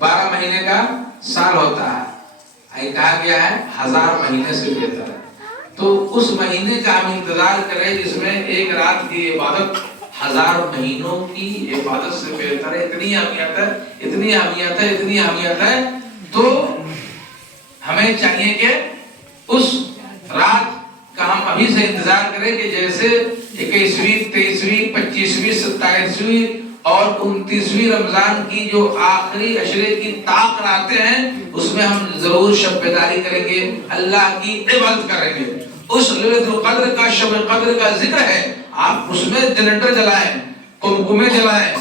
12 مہینے کا سال ہوتا ہے. کہا گیا ہے 1000 مہینے سے بہتر ہے. تو اس مہینے کا ہم انتظار کریں جس میں ایک رات کی عبادت 1000 مہینوں کی عبادت سے بہتر ہے. اتنی اہمیت ہے، اتنی اہمیت ہے، اتنی اہمیت ہے. تو ہمیں چاہیے کہ اس رات کا ہم ابھی سے انتظار کریں کہ جیسے 21ویں، 23ویں، 25ویں، 27ویں اور 29ویں رمضان کی جو آخری عشرے کی طاق راتیں ہیں اس میں ہم ضرور شب بیداری کریں گے، اللہ کی عبادت کریں گے. اس لیلۃ القدر کا، شب قدر کا ذکر ہے، آپ اس میں جنریٹر جلائیں، قمقمے جلائیں،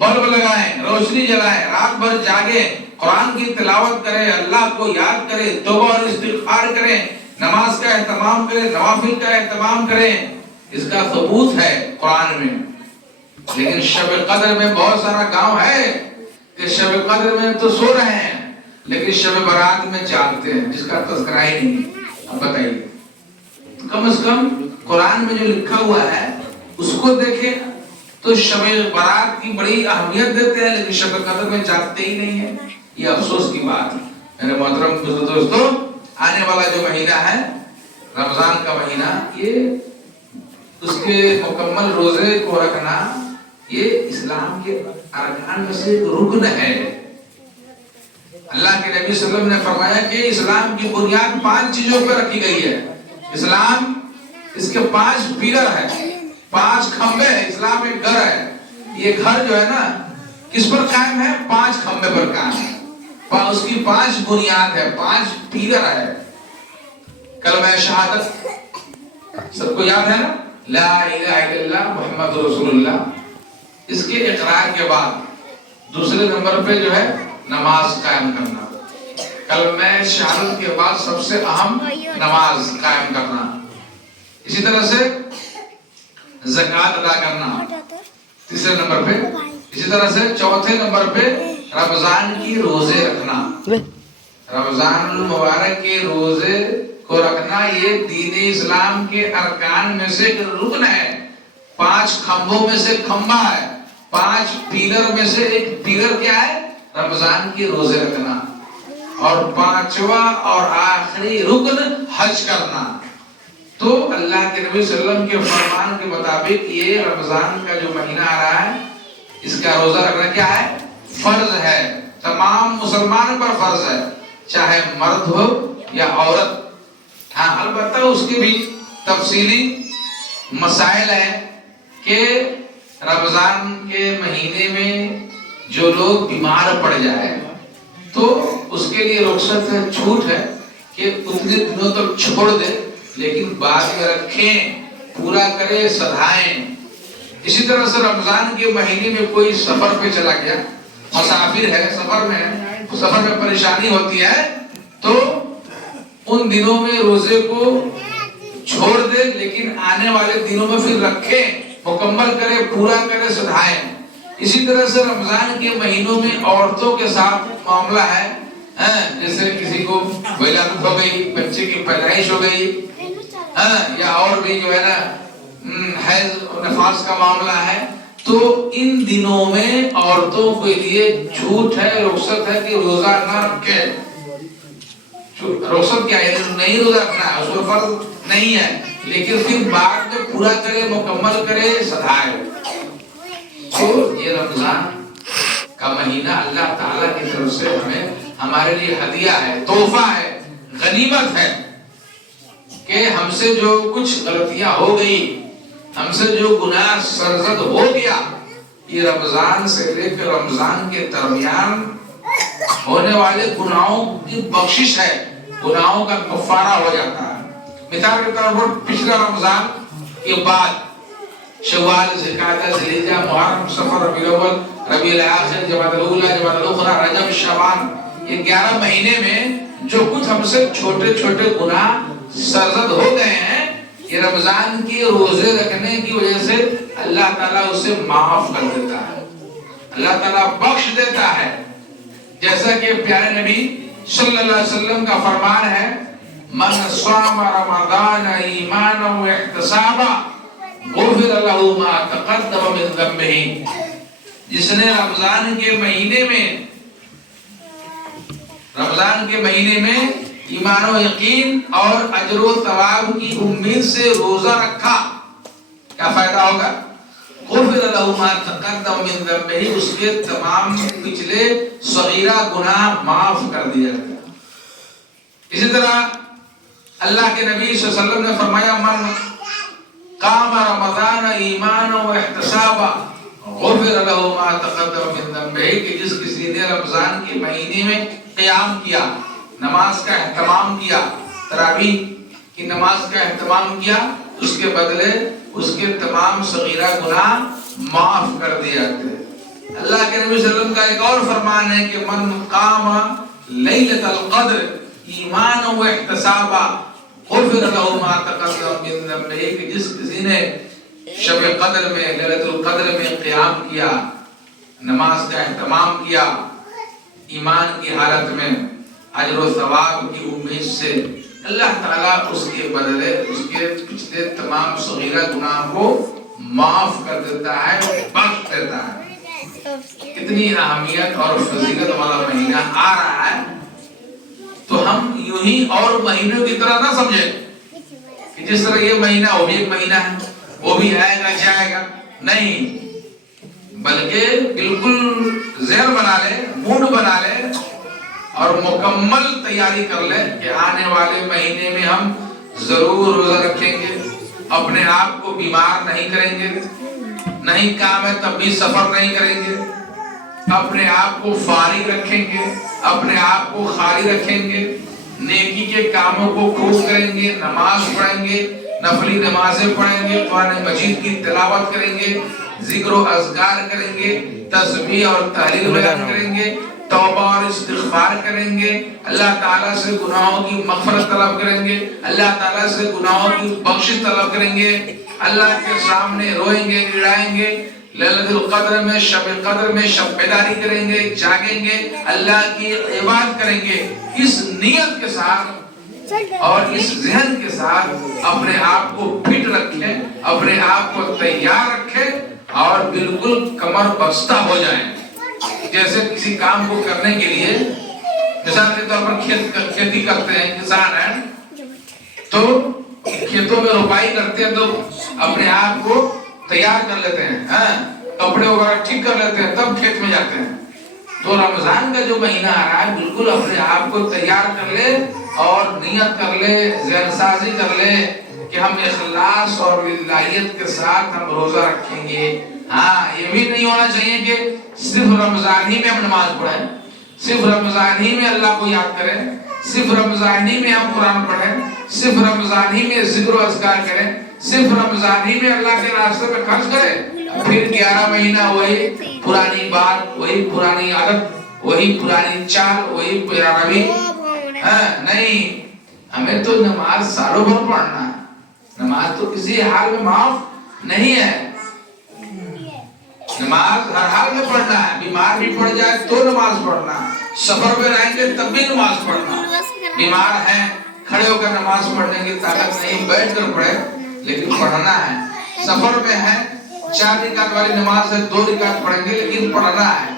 بلب لگائیں، روشنی جلائیں، رات بھر جاگیں، قرآن کی تلاوت کریں، اللہ کو یاد کریں، توبہ اور استغفار کریں، نماز کا اہتمام کریں، نوافل کا اہتمام کریں، اس کا ثبوت ہے قرآن میں۔ لیکن شب قدر میں بہت سارا گاؤں ہے کہ شب قدر میں تو سو رہے ہیں لیکن شب برات میں جاگتے ہیں، جس کا تذکرہ ہی نہیں۔ اب بتائیے، کم از کم قرآن میں جو لکھا ہوا ہے اس کو دیکھیں تو شب برات کی بڑی اہمیت دیتے ہیں لیکن شب قدر میں جاگتے ہی نہیں ہیں۔ یہ افسوس کی بات ہے۔ میرے محترم دوستو، آنے والا جو مہینہ ہے رمضان کا مہینہ، یہ اس کے مکمل روزے کو رکھنا یہ اسلام کے ارکان میں سے ایک رکن ہے۔ اللہ کے نبی صلی اللہ علیہ وسلم نے فرمایا کہ اسلام کی بنیاد 5 چیزوں پر رکھی گئی ہے۔ اسلام، اس کے 5 پیلر ہیں، 5 کھمبے ہیں۔ اسلام ایک گھر ہے، یہ گھر جو ہے نا کس پر قائم ہے؟ 5 کھمبے پر قائم ہے۔ اس کی 5 بنیاد ہے، 5 پیلر ہے۔ کلمہ شہادت سب کو یاد ہے نا، لا الہ الا اللہ محمد رسول اللہ۔ اس کے اقرار کے بعد دوسرے نمبر پہ جو ہے نماز قائم کرنا۔ کلمہ شہادت کے بعد سب سے اہم نماز قائم کرنا۔ اسی طرح سے زکوٰۃ ادا کرنا تیسرے نمبر پہ۔ اسی طرح سے چوتھے نمبر پہ رمضان کی روزے رکھنا۔ رمضان المبارک کے روزے کو رکھنا یہ دین اسلام کے ارکان میں سے ایک رکن ہے۔ 5 کھمبوں میں سے کھمبا ہے، 5 پیلر میں سے ایک پیلر کیا ہے؟ رمضان کی روزے رکھنا۔ اور 5واں اور آخری رکن حج کرنا۔ تو اللہ کے نبی صلی اللہ علیہ وسلم کے فرمان کے مطابق یہ رمضان کا جو مہینہ آ رہا ہے اس کا روزہ رکھنا کیا ہے؟ فرض ہے، تمام مسلمان پر فرض ہے، چاہے مرد ہو یا عورت۔ ہاں البتہ اس کے بھی تفصیلی مسائل ہیں کہ رمضان کے مہینے میں جو لوگ بیمار پڑ جائے تو اس کے لیے رخصت ہے، چھوٹ ہے کہ اتنے دنوں تک چھوڑ دے لیکن بعد میں رکھیں، پورا کرے، سدھائیں۔ اسی طرح سے رمضان کے مہینے میں کوئی سفر پہ چلا گیا، مسافر ہے، سفر میں پریشانی ہوتی ہے تو ان دنوں میں روزے کو چھوڑ دے لیکن آنے والے دنوں میں پھر رکھے، مکمل کرے، پورا کرے، سدھائیں۔ اسی طرح سے رمضان کے مہینوں میں عورتوں کے ساتھ معاملہ ہے، جیسے کسی کو ولادت ہو گئی، بچے کی پیدائش ہو گئی، یا اور بھی جو ہے نا حیض نفاس کا معاملہ ہے، تو ان دنوں میں عورتوں کے لیے چھوٹ ہے، رخصت ہے کہ روزہ نہ رکھے۔ رخصت کیا ہے؟ نہیں روزہ رکھنا ہے، اس کو فرض نہیں ہے لیکن پھر بعد میں پورا کرے، مکمل کرے، سدھائے۔ تو یہ رمضان کا مہینہ اللہ تعالیٰ کی طرف سے ہمارے لیے ہدیہ ہے، تحفہ ہے، غنیمت ہے کہ ہم سے جو کچھ غلطیاں ہو گئی، ہم سے جو گناہ سرزد ہو گیا، یہ رمضان سے لے کر رمضان کے درمیان ہونے والے گناہوں کی بخشش ہے، گناہوں کا کفارہ ہو جاتا ہے۔ مثال کے طور پر پچھلا رمضان کے بعد شوال، ذوالقعدہ، ذوالحجہ، محرم، صفر، ربیع الاول، ربیع الاخر، جمادی الاولیٰ، جمادی الاخری، رجب، شعبان، یہ 11 مہینے میں جو کچھ ہم سے چھوٹے چھوٹے گناہ سرزد ہو گئے ہیں، یہ رمضان کی روزے رکھنے کی وجہ سے اللہ تعالیٰ اسے معاف کر دیتا ہے، اللہ تعالیٰ بخش دیتا ہے۔ جیسا کہ پیارے نبی صلی اللہ علیہ وسلم کا فرمان ہے، من صام رمضان ایمانا و احتسابا غفر له ما تقدم من ذنبه۔ جس نے رمضان کے مہینے میں ایمان و یقین اور اجر و ثواب کی امید سے روزہ رکھا، کیا فائدہ ہوگا؟ غفر له ما تقدم من ذنبه، اس کے تمام پچھلے صغیرہ گناہ معاف کر دیا گیا۔ اسی طرح اللہ کے نبی صلی اللہ علیہ وسلم نے فرمایا، من قام رمضان ایمانا و احتسابا غفر له ما تقدم من ذنبه، کہ جس کسی نے رمضان کے مہینے میں قیام کیا، نماز کا اہتمام کیا، تراویح کی نماز کا اہتمام کیا، اس کے بدلے اس کے تمام صغیرہ گناہ معاف کر دیے جاتے ہیں۔ اللہ کے نبی صلی اللہ علیہ وسلم کا ایک اور فرمان ہے کہ من قام لیلۃ القدر ایمانا و احتسابا غفر له ما تقدم من ذنبه، کہ جس کسی نے شب قدر میں لیلۃ القدر میں قیام کیا، نماز کا اہتمام کیا ایمان کی حالت میں، اجر و ثواب کی امید سے، اللہ تعالیٰ اس کے بدلے اس کے پچھلے تمام صغیرہ گناہ کو معاف کر دیتا ہے، بخش دیتا ہے۔ کتنی اہمیت اور فضیلت والا مہینہ آ رہا ہے، تو ہم یوں ہی اور مہینوں کی طرح نہ سمجھیں کہ جس طرح یہ مہینہ وہ بھی ایک مہینہ ہے، وہ بھی آئے گا جائے گا، نہیں، بلکہ بالکل ذہن بنا لے، موڈ بنا لے اور مکمل تیاری کر لے کہ آنے والے مہینے میں ہم ضرور روزہ رکھیں گے، اپنے آپ کو بیمار نہیں کریں گے، نہیں کام ہے تب بھی سفر نہیں کریں گے، اپنے آپ کو فارغ رکھیں گے، اپنے آپ کو خالی رکھیں گے، نیکی کے کاموں کو خوب کریں گے، نماز پڑھیں گے، نفلی نمازیں پڑھیں گے، قرآن مجید کی تلاوت کریں گے، ذکر و اذکار کریں گے، تسبیح اور تحلیل بیان کریں گے، توبہ اور استغفار کریں گے، اللہ تعالیٰ سے گناہوں کی مغفرت طلب کریں گے، اللہ تعالیٰ سے گناہوں کی بخشش طلب کریں گے، اللہ کے سامنے روئیں گے، گڑائیں گے، لیلۃ القدر میں شب قدر میں شب بیداری کریں گے، جاگیں گے، اللہ کی عبادت کریں گے، اس نیت کے ساتھ اور اس ذہن کے ساتھ اپنے آپ کو فٹ رکھیں، اپنے آپ کو تیار رکھیں اور بالکل کمر بستہ ہو جائیں۔ جیسے کسی کام کو کرنے کے لیے مثال کے طور پر کھیتی کرتے ہیں، کسان ہیں تو کھیتوں میں روپائی کرتے ہیں تو اپنے آپ کو تیار کر لیتے ہیں، کپڑے وغیرہ ٹھیک کر لیتے ہیں، تب کھیت میں جاتے ہیں۔ تو رمضان کا جو مہینہ آ رہا ہے بالکل اپنے آپ کو تیار کر لے اور نیت کر لے، ذہن سازی کر لے کہ ہم اخلاص اور للہیت کے ساتھ ہم روزہ رکھیں گے۔ ہاں، یہ بھی نہیں ہونا چاہیے کہ صرف رمضان ہی میں ہم نماز پڑھیں، صرف رمضان ہی میں اللہ کو یاد کریں، صرف رمضان ہی میں ہم قرآن پڑھیں، صرف رمضان ہی میں ذکر و اذکار کریں، صرف رمضان ہی میں اللہ کے راستے میں خرچ کریں، پھر 11 مہینہ وہی پرانی بات، وہی پرانی عادت، وہی پرانی چال، وہی پرانا روی۔ نہیں، ہمیں تو نماز سالوں بھر پڑھنا ہے، نماز تو کسی حال میں معاف نہیں ہے، نماز ہر حال میں پڑھنا ہے، بیمار بھی پڑ جائے تو نماز پڑھنا، سفر میں رہیں گے تب بھی نماز پڑھنا، بیمار ہیں کھڑے ہو کر نماز پڑھنے کی طاقت نہیں، بیٹھ کر پڑھے لیکن پڑھنا ہے، سفر میں ہے 4 رکعت والی نماز ہے 2 رکعت پڑھیں گے لیکن پڑھنا ہے،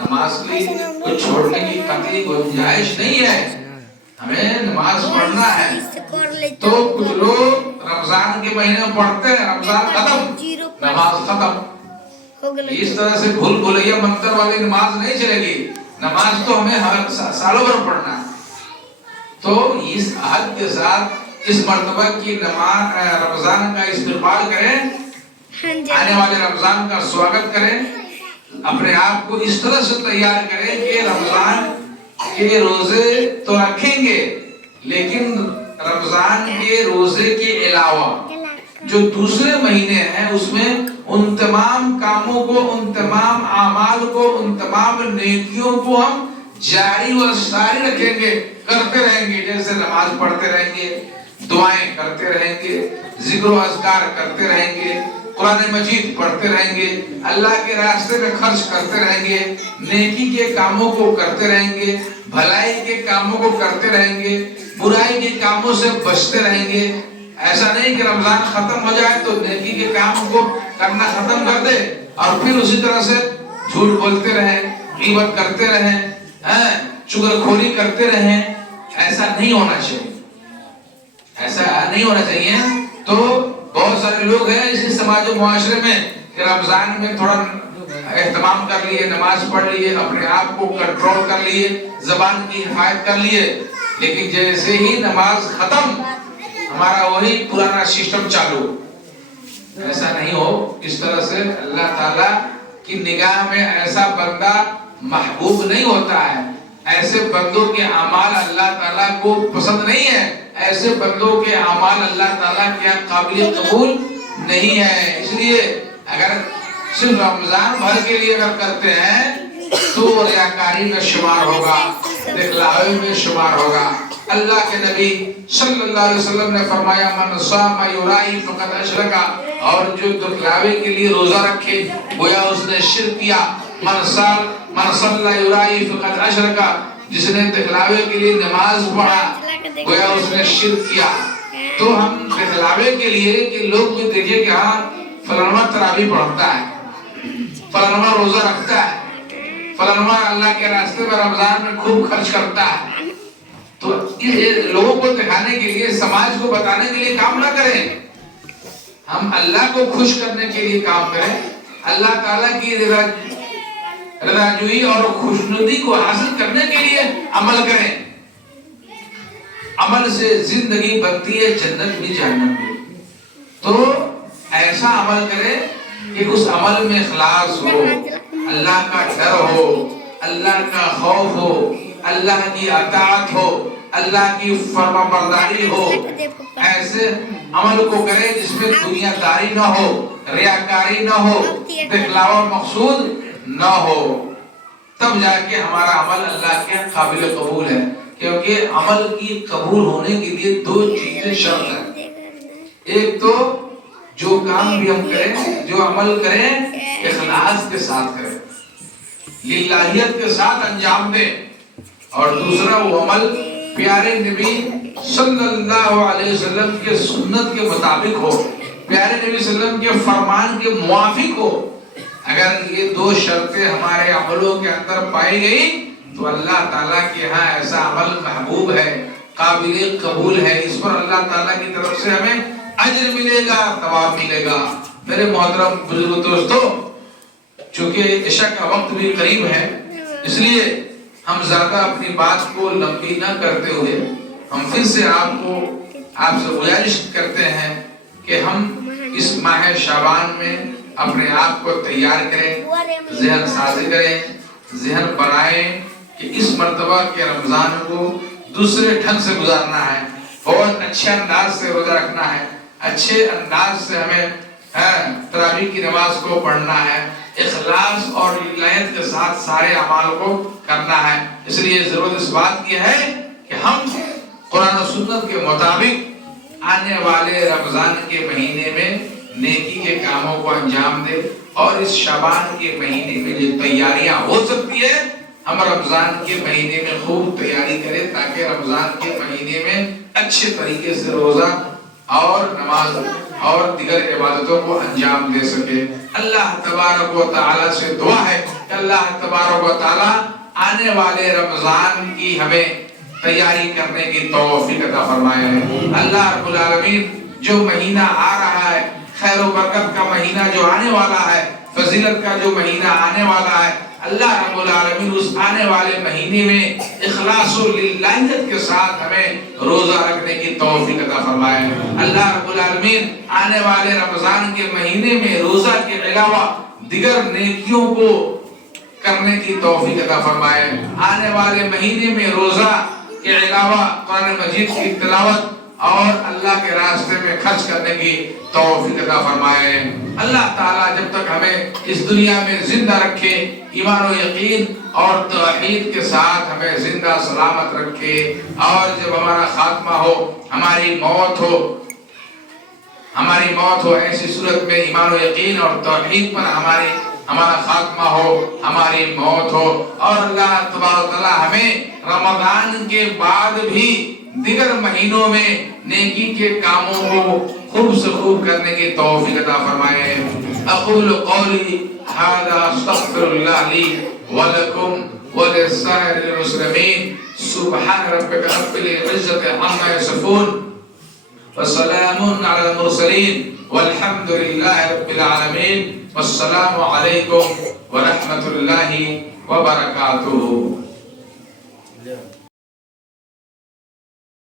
نماز کو چھوڑنے کی قطعی گنجائش نہیں ہے، ہمیں نماز پڑھنا ہے۔ تو کچھ لوگ رمضان کے مہینے میں پڑھتے ہیں، رمضان ختم نماز ختم، اس طرح سے بھول بھلیا منتر والی نماز نہیں چلے گی، نماز تو ہمیں ہر سالوں بھر پڑھنا ہے۔ تو اس عہد کے ساتھ اس مرتبہ کی نماز رمضان کا استقبال کریں، آنے والے رمضان کا سواگت کریں، اپنے آپ کو اس طرح سے تیار کریں کہ رمضان کے روزے تو رکھیں گے لیکن رمضان کے روزے کے علاوہ جو دوسرے مہینے ہیں اس میں ان تمام کاموں کو، ان تمام اعمال کو، ان تمام نیکیوں کو ہم جاری و ساری رکھیں گے، کرتے رہیں گے، جیسے نماز پڑھتے رہیں گے، دعائیں کرتے رہیں گے، ذکر و اذکار کرتے رہیں گے، قرآن مجید پڑھتے رہیں گے، اللہ کے راستے میں خرچ کرتے رہیں گے، نیکی کے کاموں کو کرتے رہیں گے، بھلائی کے کاموں کو کرتے رہیں گے، برائی کے کاموں سے بچتے رہیں گے۔ ایسا نہیں کہ رمضان ختم ہو جائے تو نیکی کے کاموں کو کرنا ختم کر دے اور پھر اسی طرح سے جھوٹ بولتے رہیں، غیبت کرتے رہیں، چغلخوری کرتے رہیں، ایسا نہیں ہونا چاہیے، ایسا نہیں ہونا چاہیے۔ تو بہت سارے لوگ ہیں اسی سماج و معاشرے میں کہ رمضان میں تھوڑا اہتمام کر لیے، نماز پڑھ لیے، اپنے آپ کو کنٹرول کر لیے، زبان کی حفاظت کر لیے، لیکن جیسے ہی نماز ختم ہمارا وہی پرانا سسٹم چالو۔ ایسا نہیں ہو، اس طرح سے اللہ تعالیٰ کی نگاہ میں ایسا بندہ محبوب نہیں ہوتا ہے، ایسے بندوں کے اعمال اللہ تعالیٰ کو پسند نہیں ہے، ایسے بندوں کے اعمال اللہ تعالیٰ کے قابل قبول نہیں ہے۔ اس لیے اگر صرف رمضان بھر کے لیے اگر کرتے ہیں تو ریاکاری میں شمار ہوگا، دکھلاوے میں شمار ہوگا۔ اللہ کے نبی صلی اللہ علیہ وسلم نے فرمایا من صام یرائی فقد اشرک، اور جو دکھلاوے کے لیے روزہ رکھے گویا اس نے شرک کیا۔ من صلی یرائی فقد اشرک، جس نے دکھلاوے کے لیے نماز پڑھا گویا اس نے شرک کیا۔ تو ہم دکھلاوے کے لیے کہ لوگ بھی دیکھیں کہ ہاں فلانواں تراویح پڑھتا ہے، فلانواں روزہ رکھتا ہے، فلانواں اللہ کے راستے میں رمضان میں خوب خرچ کرتا ہے، تو یہ لوگوں کو دکھانے کے لیے، سماج کو بتانے کے لیے کام نہ کریں، ہم اللہ کو خوش کرنے کے لیے کام کریں، اللہ تعالیٰ کی رضا جوئی اور خوشنودی کو حاصل کرنے کے لیے عمل کریں۔ عمل سے زندگی بنتی ہے، جنت بھی جہنم بھی۔ تو ایسا عمل کرے کہ اس عمل میں اخلاص ہو، اللہ کا ڈر ہو، اللہ کا خوف ہو، اللہ کی اطاعت ہو، اللہ کی فرما برداری ہو۔ ایسے عمل کو کرے جس میں دنیا داری نہ ہو، ریاکاری نہ ہو، دکھلاوا مقصود نہ ہو، تب جا کے ہمارا عمل اللہ کے قابل قبول ہے۔ کیونکہ عمل کی قبول ہونے کے لیے دو چیزیں شرط ہیں۔ ایک تو جو کام بھی ہم کریں، جو عمل کریں، اخلاص کے ساتھ کریں، للہیت کے ساتھ انجام دیں، اور دوسرا وہ عمل پیارے نبی صلی اللہ علیہ وسلم کے سنت کے مطابق ہو، پیارے نبی صلی اللہ علیہ وسلم کے فرمان کے موافق ہو۔ اگر یہ دو شرطیں ہمارے عملوں کے اندر پائی گئی تو اللہ تعالیٰ کے ہاں ایسا عمل محبوب ہے، قابل قبول ہے، اس پر اللہ تعالیٰ کی طرف سے ہمیں اجر ملے گا، ثواب ملے گا۔ میرے محترم بزرگ دوستو، چونکہ عشاء کا وقت بھی قریب ہے، اس لیے ہم زیادہ اپنی بات کو لمبی نہ کرتے ہوئے ہم پھر سے آپ سے گزارش کرتے ہیں کہ ہم اس ماہ شعبان میں اپنے آپ کو تیار کریں، ذہن سازی کریں، ذہن بنائیں کہ اس مرتبہ کے رمضان کو دوسرے ڈھنگ سے گزارنا ہے، بہت اچھے انداز سے روزہ رکھنا ہے، اچھے انداز سے ہمیں تراویح کی نماز کو پڑھنا ہے، اخلاص اور للہیت کے ساتھ سارے اعمال کو کرنا ہے۔ اس لیے ضرورت اس بات کی ہے کہ ہم قرآن و سنت کے مطابق آنے والے رمضان کے مہینے میں نیکی کے کاموں کو انجام دیں، اور اس شعبان کے مہینے میں جو تیاریاں ہو سکتی ہے ہم رمضان کے مہینے میں خوب تیاری کریں، تاکہ رمضان کے مہینے میں اچھے طریقے سے روزہ اور نماز اور دیگر عبادتوں کو انجام دے سکے۔ اللہ تبارک و تعالیٰ سے دعا ہے کہ اللہ تبارک و تعالیٰ آنے والے رمضان کی ہمیں تیاری کرنے کی توفیق عطا فرمائے۔ اللہ رب العالمین جو مہینہ آ رہا ہے، خیر و برکت کا مہینہ جو آنے والا ہے، فضیلت کا جو مہینہ آنے والا ہے، اللہ رب العالمین اس آنے والے مہینے میں اخلاص و للہیت کے ساتھ ہمیں روزہ رکھنے کی توفیق عطا فرمائے۔ اللہ رب العالمین آنے والے رمضان کے مہینے میں روزہ کے علاوہ دیگر نیکیوں کو کرنے کی توفیق عطا فرمائے۔ آنے والے مہینے میں روزہ کے علاوہ قرآن مجید کی تلاوت اور اللہ کے راستے میں خرچ کرنے کی توفیق عطا فرمائے۔ اللہ تعالیٰ جب تک ہمیں اس دنیا میں زندہ رکھے، ایمان و یقین اور توحید کے ساتھ ہمیں زندہ سلامت رکھے، اور جب ہمارا خاتمہ ہو، ہماری موت ہو ایسی صورت میں ایمان و یقین اور توحید پر ہمارا خاتمہ ہو، ہماری موت ہو، اور اللہ تبارک و تعالیٰ ہمیں رمضان کے بعد بھی دیگر مہینوں میں نیکی کے کاموں کو خوب سے خوب کرنے کی توفیق عطا فرمائے۔ اقول قولی ھذا استغفر اللہ لی ولکم ولسائر المسلمین۔ سبحان ربک رب العزۃ عما یصفون وسلام علی المرسلین والحمد للہ رب العالمین۔ والسلام علیکم ورحمۃ اللہ وبرکاتہ۔